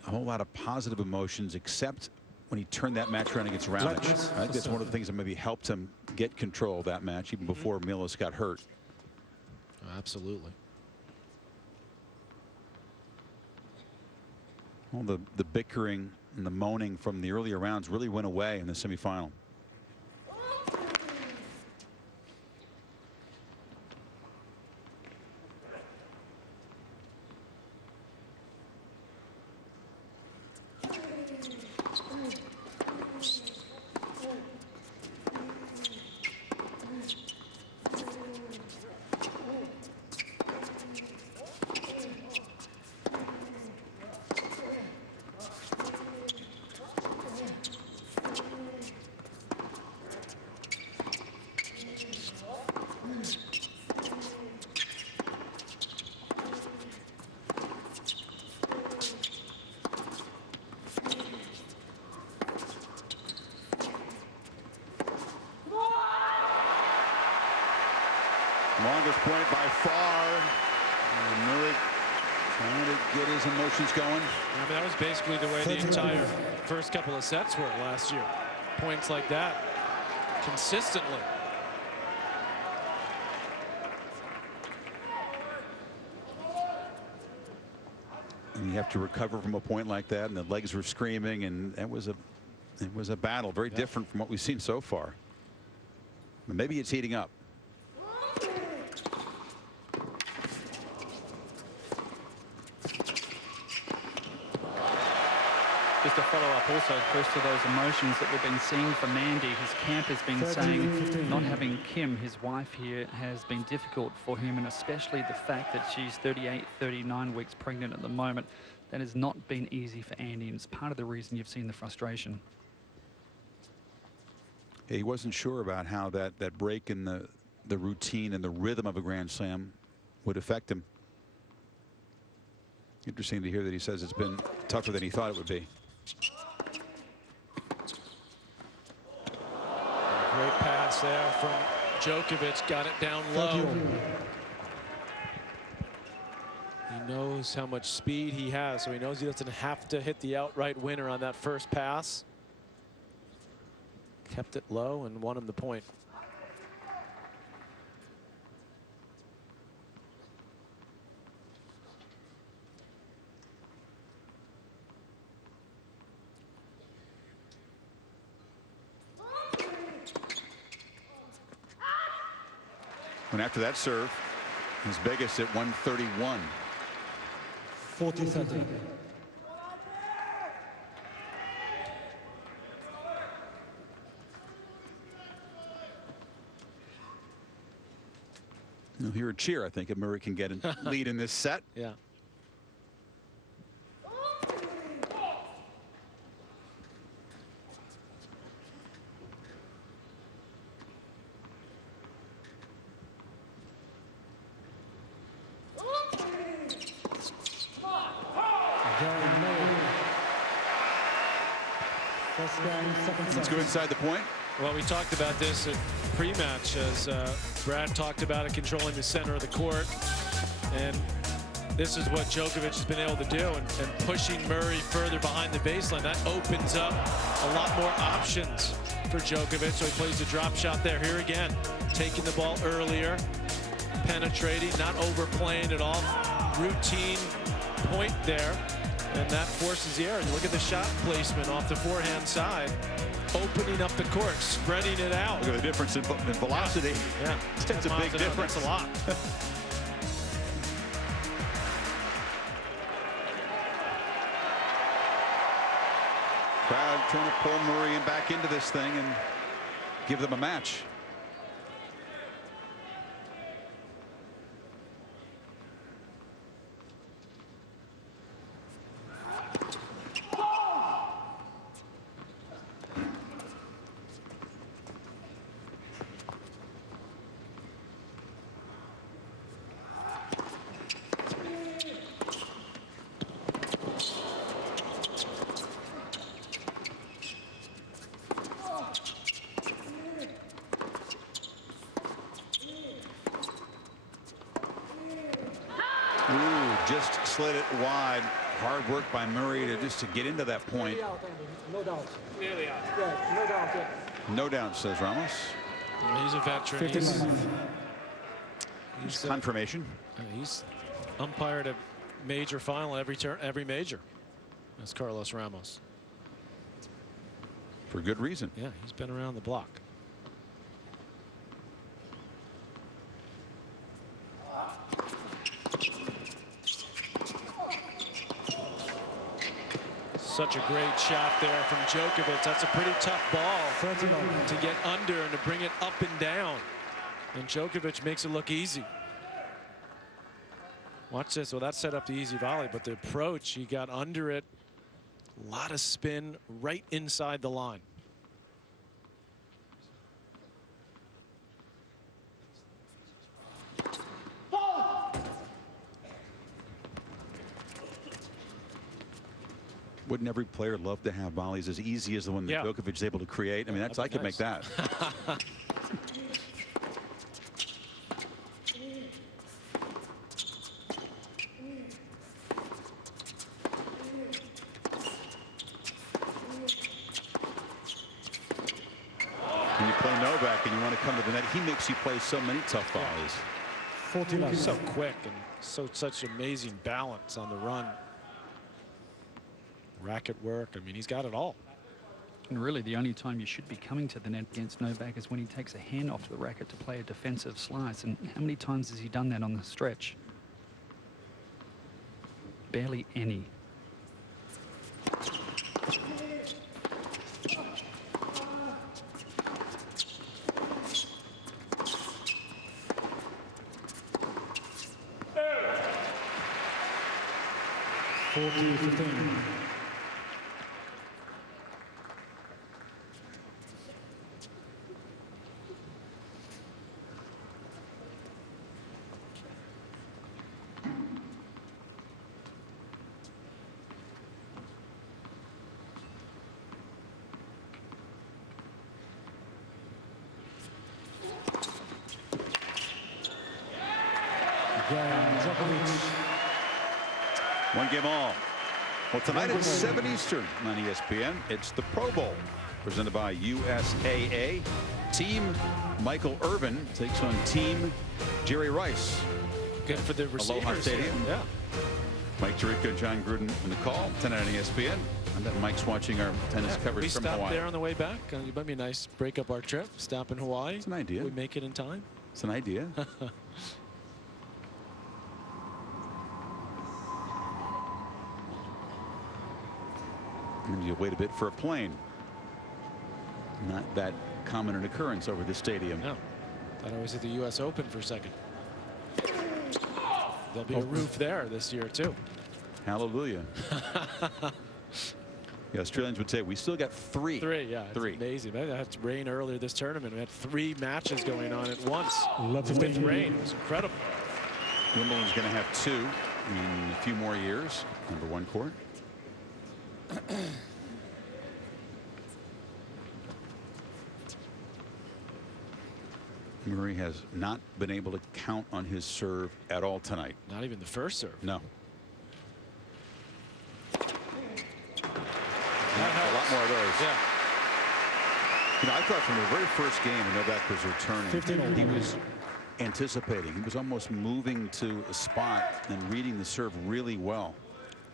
a whole lot of positive emotions except when he turned that match around against Raonic. I think that's one of the things that maybe helped him get control of that match even before Milos got hurt. Absolutely. Well, the bickering and the moaning from the earlier rounds really went away in the semifinal. Longest point by far. And Murray trying to get his emotions going. I mean, that was basically the way the entire first couple of sets were last year. Points like that consistently. And you have to recover from a point like that, and the legs were screaming, and it was a battle, very different from what we've seen so far. But maybe it's heating up. Just to follow up also, Chris, to those emotions that we've been seeing from Andy. His camp has been saying not having Kim, his wife here, has been difficult for him, and especially the fact that she's 38, 39 weeks pregnant at the moment. That has not been easy for Andy, and it's part of the reason you've seen the frustration. He wasn't sure about how that break in the the routine and the rhythm of a Grand Slam would affect him. Interesting to hear that he says it's been tougher than he thought it would be. Great pass there from Djokovic, got it down low. He knows how much speed he has, so he knows he doesn't have to hit the outright winner on that first pass. Kept it low and won him the point. And after that serve, his biggest at 131. 40-30. You'll hear a cheer, I think, if Murray can get a lead in this set. Yeah. Let's go inside the point. Well, we talked about this at pre-match as Brad talked about it, controlling the center of the court. And this is what Djokovic has been able to do, and pushing Murray further behind the baseline. That opens up a lot more options for Djokovic. So he plays the drop shot there. Here again, taking the ball earlier, penetrating, not overplaying at all. Routine point there. And that forces the error. Look at the shot placement off the forehand side. Opening up the court, spreading it out. Look at the difference in velocity. Yeah. It's a big difference. That's a lot. Crowd trying to pull Murray back into this thing and give them a match. Just slid it wide. Hard work by Murray to get into that point. No doubt. Nearly out. Yeah, no doubt. Yeah. No doubt, says Ramos. He's a veteran. He's confirmation. He's umpired a major final every major. That's Carlos Ramos. For good reason. Yeah, he's been around the block. Such a great shot there from Djokovic. That's a pretty tough ball to get under and to bring it up and down. And Djokovic makes it look easy. Watch this. Well, that set up the easy volley, but the approach, he got under it. A lot of spin right inside the line. Wouldn't every player love to have volleys as easy as the one that Djokovic is able to create? I mean, I could make that. When you play Novak and you want to come to the net, he makes you play so many tough volleys. He's so quick and such amazing balance on the run. Racket work. I mean, he's got it all. And really, the only time you should be coming to the net against Novak is when he takes a hand off the racket to play a defensive slice. And how many times has he done that on the stretch? Barely any. One game all. Well, tonight at 7 Eastern on ESPN, it's the Pro Bowl presented by USAA. Team Michael Irvin takes on Team Jerry Rice. Good for the receivers. Aloha Stadium. Yeah. Mike Tirico and John Gruden in the call. Tonight on ESPN. I bet Mike's watching our tennis coverage from Hawaii. We stopped there on the way back. It might be nice. Break up our trip. Stop in Hawaii. It's an idea. We make it in time. It's an idea. And you wait a bit for a plane. Not that common an occurrence over the stadium. No. Thought I was at the U.S. Open for a second. There'll be a roof there this year, too. Hallelujah. The Australians would say we still got three. Yeah. It's amazing. That had rain earlier this tournament. We had 3 matches going on at once. With rain. It was incredible. Wimbledon's going to have 2 in a few more years. #1 court. Murray has not been able to count on his serve at all tonight. Not even the first serve. No. A lot more of those. Yeah. You know, I thought from the very first game when Novak was returning, he was anticipating. He was almost moving to a spot and reading the serve really well.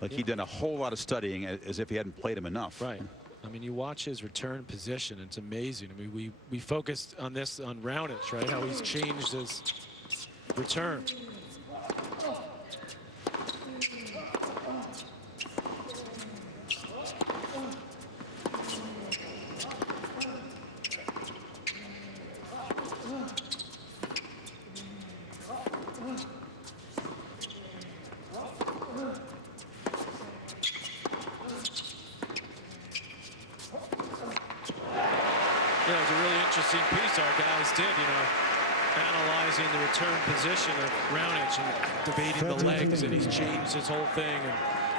Like he'd done a whole lot of studying as if he hadn't played him enough. Right. I mean, you watch his return position. It's amazing. I mean, we focused on this on Raonic, right? How he's changed his return. Piece our guys did, you know, analyzing the return position of Raonic and debating the legs, and he's changed his whole thing.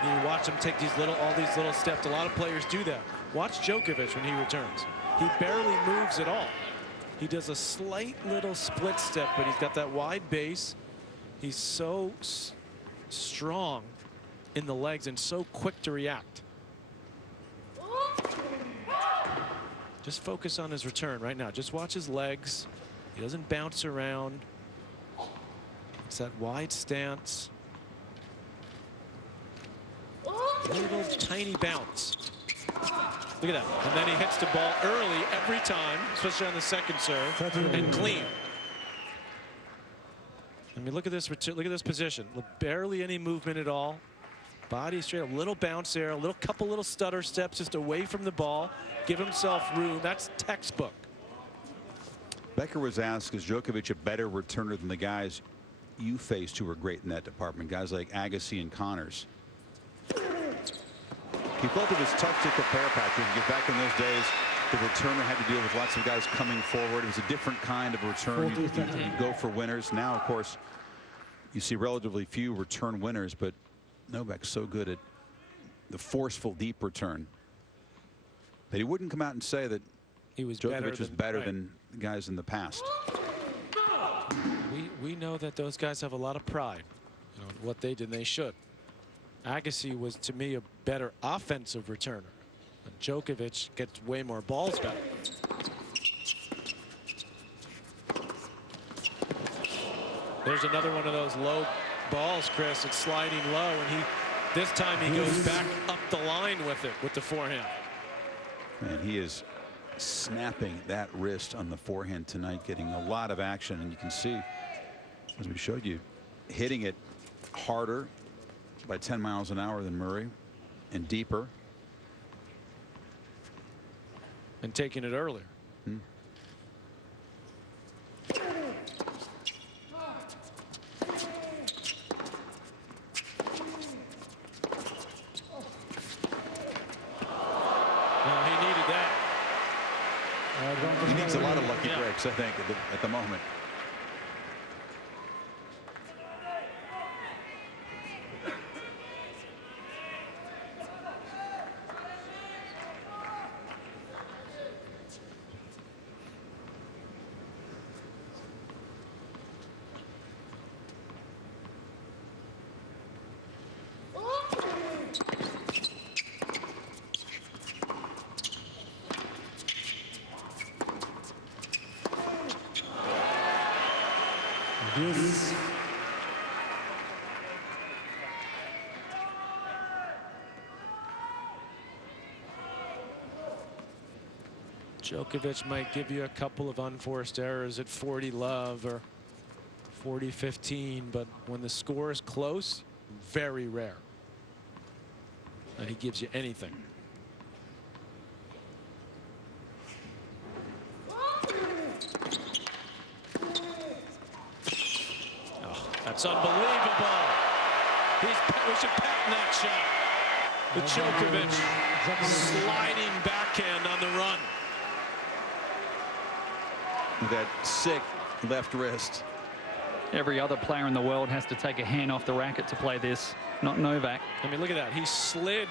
And you watch him take all these little steps. A lot of players do that. Watch Djokovic when he returns. He barely moves at all. He does a slight little split step, but he's got that wide base. He's so strong in the legs and so quick to react. Just focus on his return right now. Just watch his legs. He doesn't bounce around. It's that wide stance. Little tiny bounce. Look at that. And then he hits the ball early every time, especially on the second serve, and clean. I mean, look at this position. Barely any movement at all. Body straight, a little bounce there, couple little stutter steps just away from the ball. Give himself room. That's textbook. Becker was asked, is Djokovic a better returner than the guys you faced who were great in that department? Guys like Agassi and Connors. He felt it was tough to compare, Patrick, because back in those days, the returner had to deal with lots of guys coming forward. It was a different kind of return. You go for winners. Now, of course, you see relatively few return winners, but Novak's so good at the forceful deep return that he wouldn't come out and say that he was Djokovic was better than guys in the past. We know that those guys have a lot of pride, you know, what they did, and they should. Agassi was, to me, a better offensive returner. And Djokovic gets way more balls back. There's another one of those low balls, Chris. It's sliding low, and this time he goes back up the line with it, with the forehand. And he is snapping that wrist on the forehand tonight, getting a lot of action, and you can see, as we showed you, hitting it harder by 10 miles an hour than Murray, and deeper. And taking it earlier. He needs a lot of lucky breaks, I think, at the moment. Yes. Djokovic might give you a couple of unforced errors at 40-love or 40-15, but when the score is close, very rare that he gives you anything. Oh, that's unbelievable. We should patent that shot. The Djokovic sliding backhand on the run. With that sick left wrist. Every other player in the world has to take a hand off the racket to play this, not Novak. I mean, look at that. He slid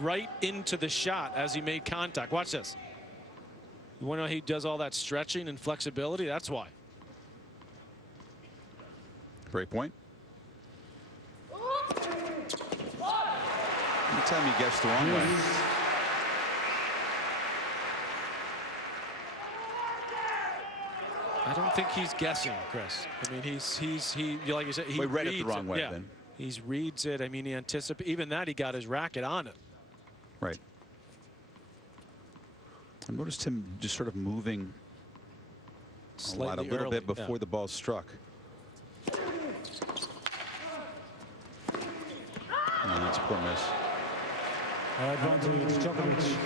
right into the shot as he made contact. Watch this. You want to know how he does all that stretching and flexibility? That's why. Break point. Anytime he gets the wrong way. I don't think he's guessing, Chris. I mean, he like you said, he read it the reads wrong way yeah. then. He reads it. I mean, he anticipates. Even that, he got his racket on it. Right. I noticed him just sort of moving a little early, bit before the ball struck. Oh, that's a poor miss. Advantage, Djokovic.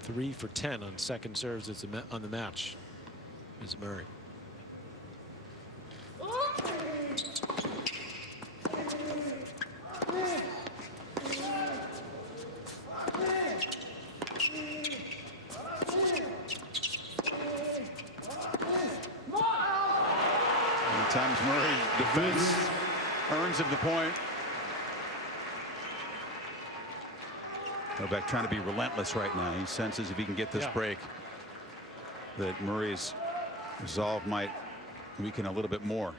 Three for 10 on second serves on the match is Murray. Sometimes Murray's defense earns him the point. Novak trying to be relentless right now. He senses if he can get this break that Murray's resolve might weaken a little bit more.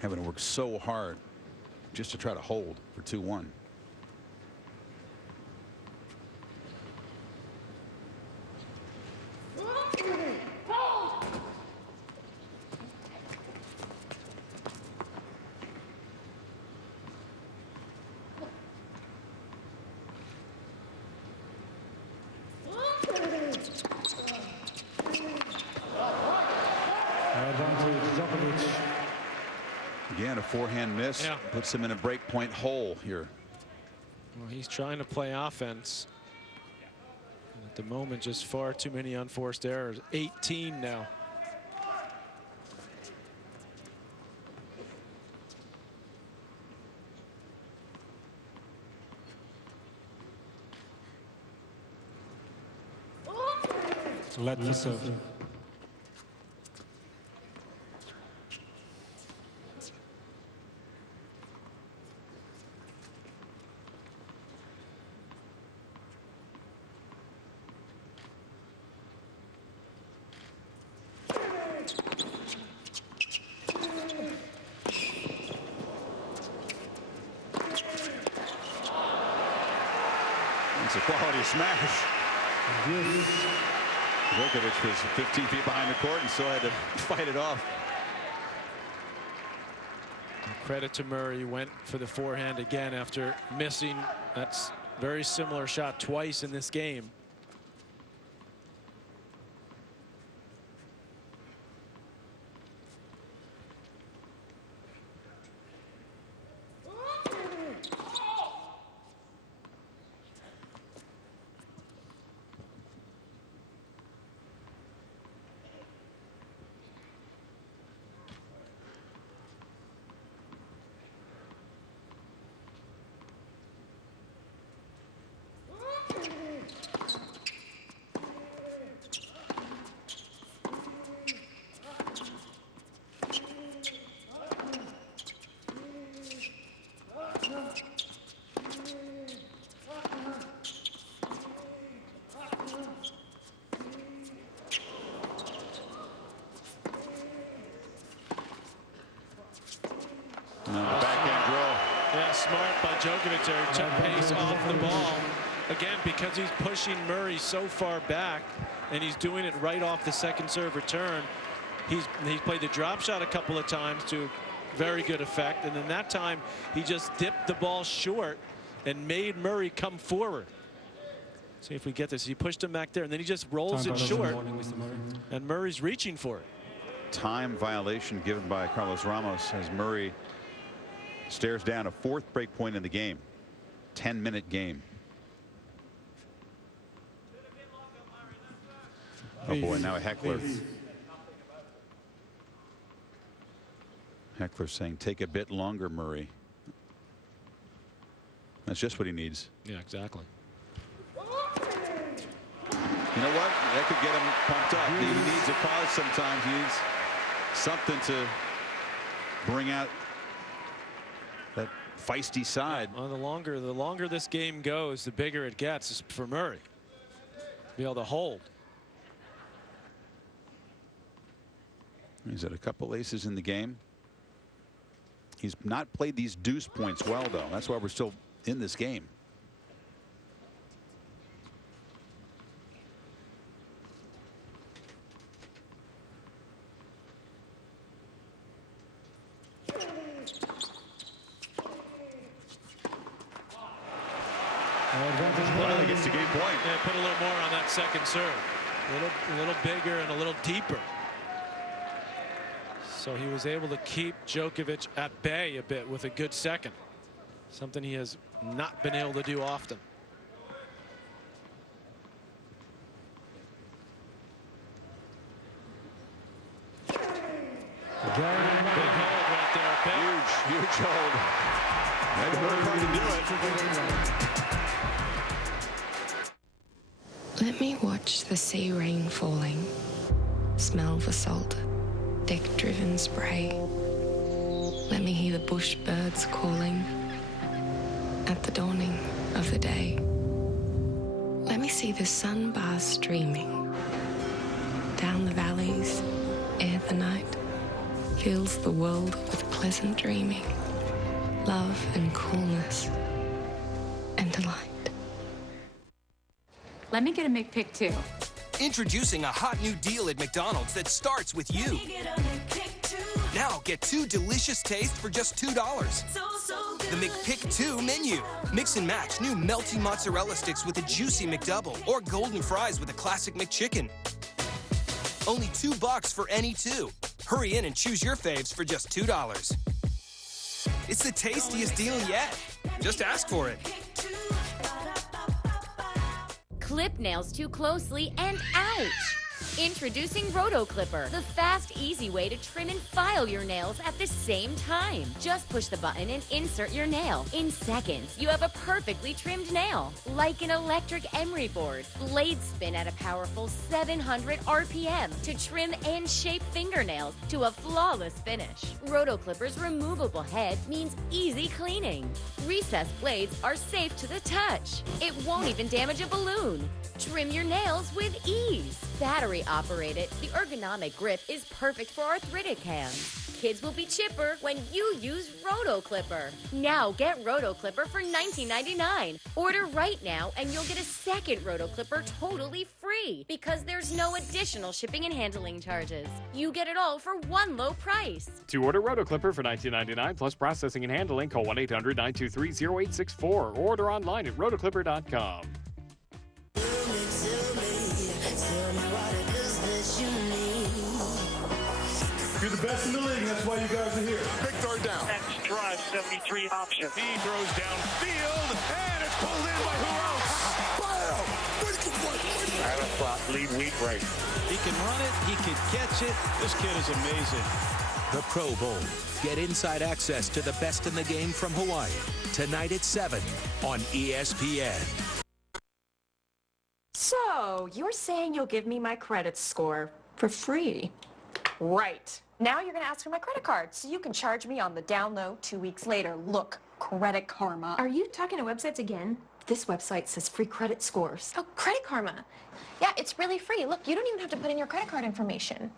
Having to work so hard just to try to hold for 2-1. Again, a forehand miss puts him in a break point hole here. Well, he's trying to play offense. And at the moment, just far too many unforced errors. 18 now. Let the serve. It's a quality smash. Djokovic was 15 feet behind the court and still had to fight it off. Credit to Murray, went for the forehand again after missing. That's very similar shot twice in this game. Backhand drill. Yeah, smart by Djokovic there. Took pace off the ball. Again, because he's pushing Murray so far back, and he's doing it right off the second serve return. He's played the drop shot a couple of times to very good effect, and then that time he just dipped the ball short and made Murray come forward. See if we get this. He pushed him back there, and then he just rolls it short, and Murray's reaching for it. Time violation given by Carlos Ramos as Murray stares down a fourth break point in the game. 10-minute game. Oh boy, now a heckler. Heckler saying, take a bit longer, Murray. That's just what he needs. Yeah, exactly. You know what? That could get him pumped up. He needs a cause sometimes. He needs something to bring out that feisty side. Well, the longer this game goes, the bigger it gets for Murray. Be able to hold. He's had a couple aces in the game. He's not played these deuce points well, though. That's why we're still in this game. I think it's a game point. Yeah, put a little more on that second serve. A little bigger and a little deeper. So he was able to keep Djokovic at bay a bit with a good second. Something he has not been able to do often. Big hold right there. Huge hold. Had to work hard to do it. Let me watch the sea rain falling, smell the salt, deck-driven spray. Let me hear the bush birds calling at the dawning of the day. Let me see the sun bars streaming down the valleys ere the night fills the world with pleasant dreaming, love and coolness and delight. Let me get a McPick too. Introducing a hot new deal at McDonald's that starts with you. Now get 2 delicious tastes for just $2. The McPick 2 menu. Mix and match new melty mozzarella sticks with a juicy McDouble or golden fries with a classic McChicken. Only $2 for any 2. Hurry in and choose your faves for just $2. It's the tastiest deal yet. Just ask for it. Clip nails too closely and ouch! Introducing Roto Clipper, the fast, easy way to trim and file your nails at the same time. Just push the button and insert your nail. In seconds, you have a perfectly trimmed nail. Like an electric emery board, blades spin at a powerful 700 RPM to trim and shape fingernails to a flawless finish. Roto Clipper's removable head means easy cleaning. Recessed blades are safe to the touch. It won't even damage a balloon. Trim your nails with ease. Battery operated, the ergonomic grip is perfect for arthritic hands. Kids will be chipper when you use Roto Clipper. Now get Roto Clipper for $19.99. Order right now and you'll get a second Roto Clipper totally free because there's no additional shipping and handling charges. You get it all for one low price. To order Roto Clipper for $19.99 plus processing and handling, call 1-800-923-0864 or order online at rotoclipper.com. You're the best in the league, that's why you guys are here. Big third down. Next drive, 73 option. He throws downfield, and it's pulled in by who else? Tyler Slot, lead week right. He can run it, he can catch it. This kid is amazing. The Pro Bowl. Get inside access to the best in the game from Hawaii. Tonight at 7 on ESPN. So, you're saying you'll give me my credit score for free? Right. Now you're going to ask for my credit card so you can charge me on the down low 2 weeks later. Look, Credit Karma. Are you talking to websites again? This website says free credit scores. Oh, Credit Karma. Yeah, it's really free. Look, you don't even have to put in your credit card information.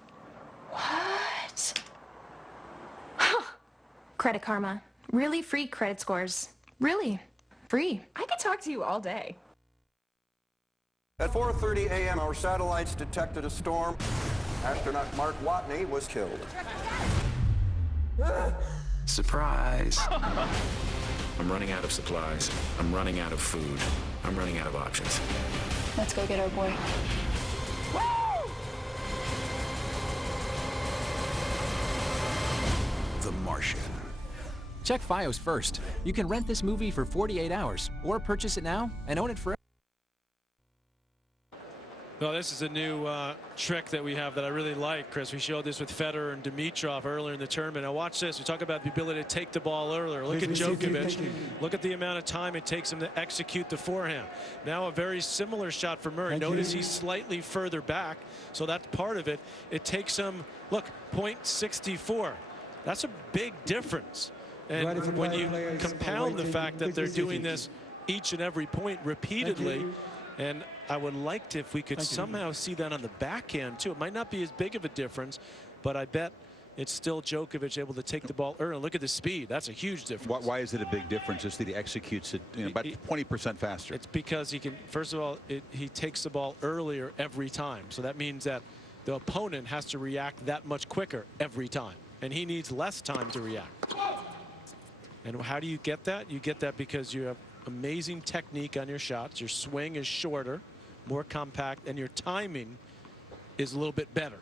What? Huh. Credit Karma. Really free credit scores. Really free. I could talk to you all day. At 4:30 a.m., our satellites detected a storm. Astronaut Mark Watney was killed. Surprise. I'm running out of supplies. I'm running out of food. I'm running out of options. Let's go get our boy. The Martian. Check FiOS first. You can rent this movie for 48 hours or purchase it now and own it forever. Well, this is a new trick that we have that I really like, Chris. We showed this with Federer and Dimitrov earlier in the tournament. Now watch this. We talk about the ability to take the ball earlier. Look at Djokovic. Look at the amount of time it takes him to execute the forehand. Now a very similar shot for Murray. Notice he's slightly further back, so that's part of it. It takes him, look, 0.64. That's a big difference. And when you compound the fact that they're doing this each and every point repeatedly, and I would like to, if we could somehow see that on the backhand too. It might not be as big of a difference, but I bet it's still Djokovic able to take the ball early. Look at the speed. That's a huge difference. Why is it a big difference? Just that he executes it about 20% faster. It's because he can, first of all, he takes the ball earlier every time. So that means that the opponent has to react that much quicker every time. And he needs less time to react. And how do you get that? You get that because you have amazing technique on your shots. Your swing is shorter, more compact, and your timing is a little bit better.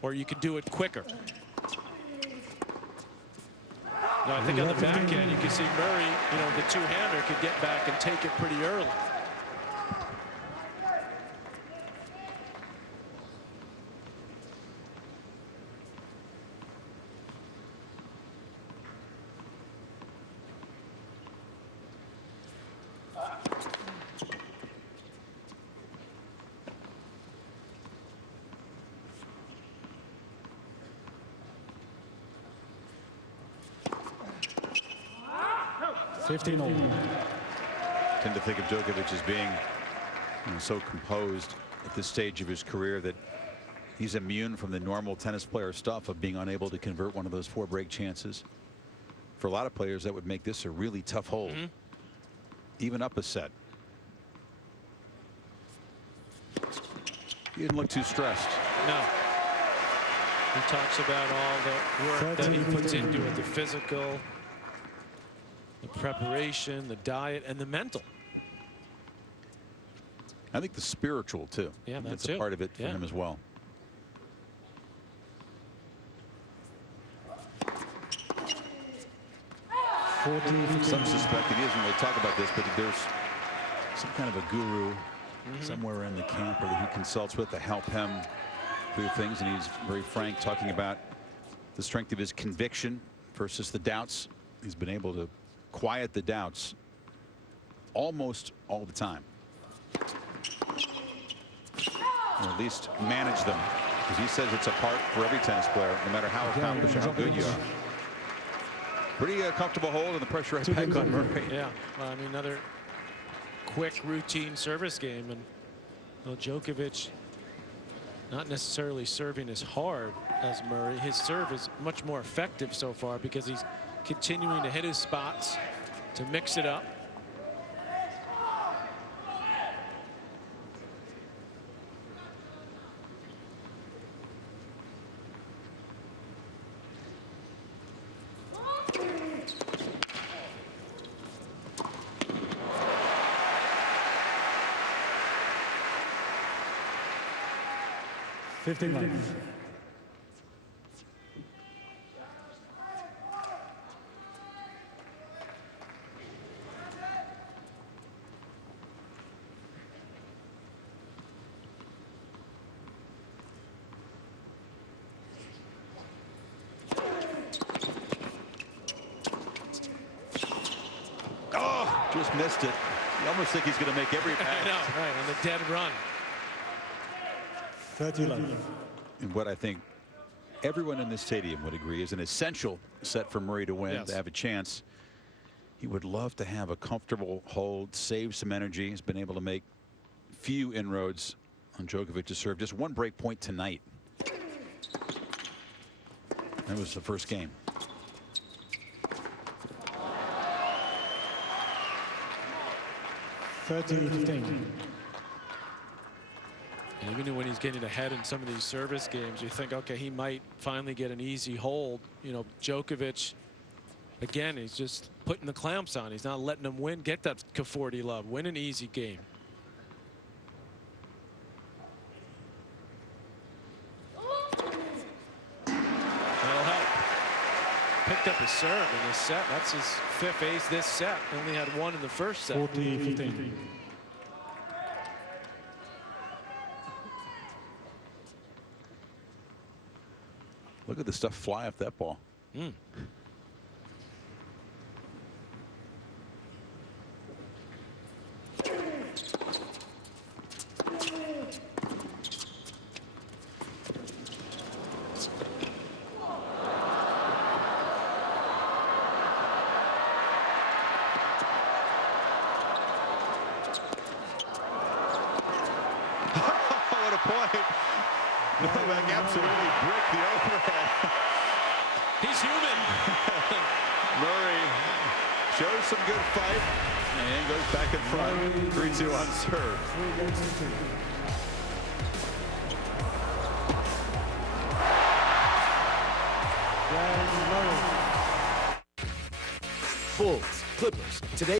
Or you can do it quicker. Now, I think on the backhand, you can see Murray, the two-hander could get back and take it pretty early. I tend to think of Djokovic as being so composed at this stage of his career that he's immune from the normal tennis player stuff of being unable to convert one of those 4 break chances. For a lot of players, that would make this a really tough hold. Even up a set. He didn't look too stressed. No. He talks about all the work that he puts into it, the physical, the preparation, the diet, and the mental. I think the spiritual, too. Yeah, that's a part of it for him as well. Some suspect he isn't. We'll talk about this, but there's some kind of a guru somewhere in the camp that he consults with to help him through things, and he's very frank talking about the strength of his conviction versus the doubts. He's been able to quiet the doubts almost all the time, or at least manage them, because he says it's a part for every tennis player, no matter how accomplished or how good you are. Pretty comfortable hold, and the pressure right back on Murray. Yeah, well, I mean, another quick routine service game, and Djokovic not necessarily serving as hard as Murray. His serve is much more effective so far because he's continuing to hit his spots to mix it up. Just missed it. You almost think he's going to make every pass. I know, right, on the dead run. 30 left. And what I think everyone in this stadium would agree is an essential set for Murray to win, to have a chance. He would love to have a comfortable hold, save some energy. He's been able to make few inroads on Djokovic to serve. Just 1 break point tonight. That was the first game. 30-15. Even when he's getting ahead in some of these service games, you think, okay, he might finally get an easy hold. You know, Djokovic, again, he's just putting the clamps on. He's not letting him win, get that K40 love, win an easy game. That'll help. Picked up his serve in this set. That's his 5th ace this set. Only had 1 in the first set. 40-15. Look at the stuff fly off that ball. Mm. What a point. Novak absolutely bricked the overhead. He's human. Murray shows some good fight and goes back in front. 3-2 on serve. Bulls, Clippers, today.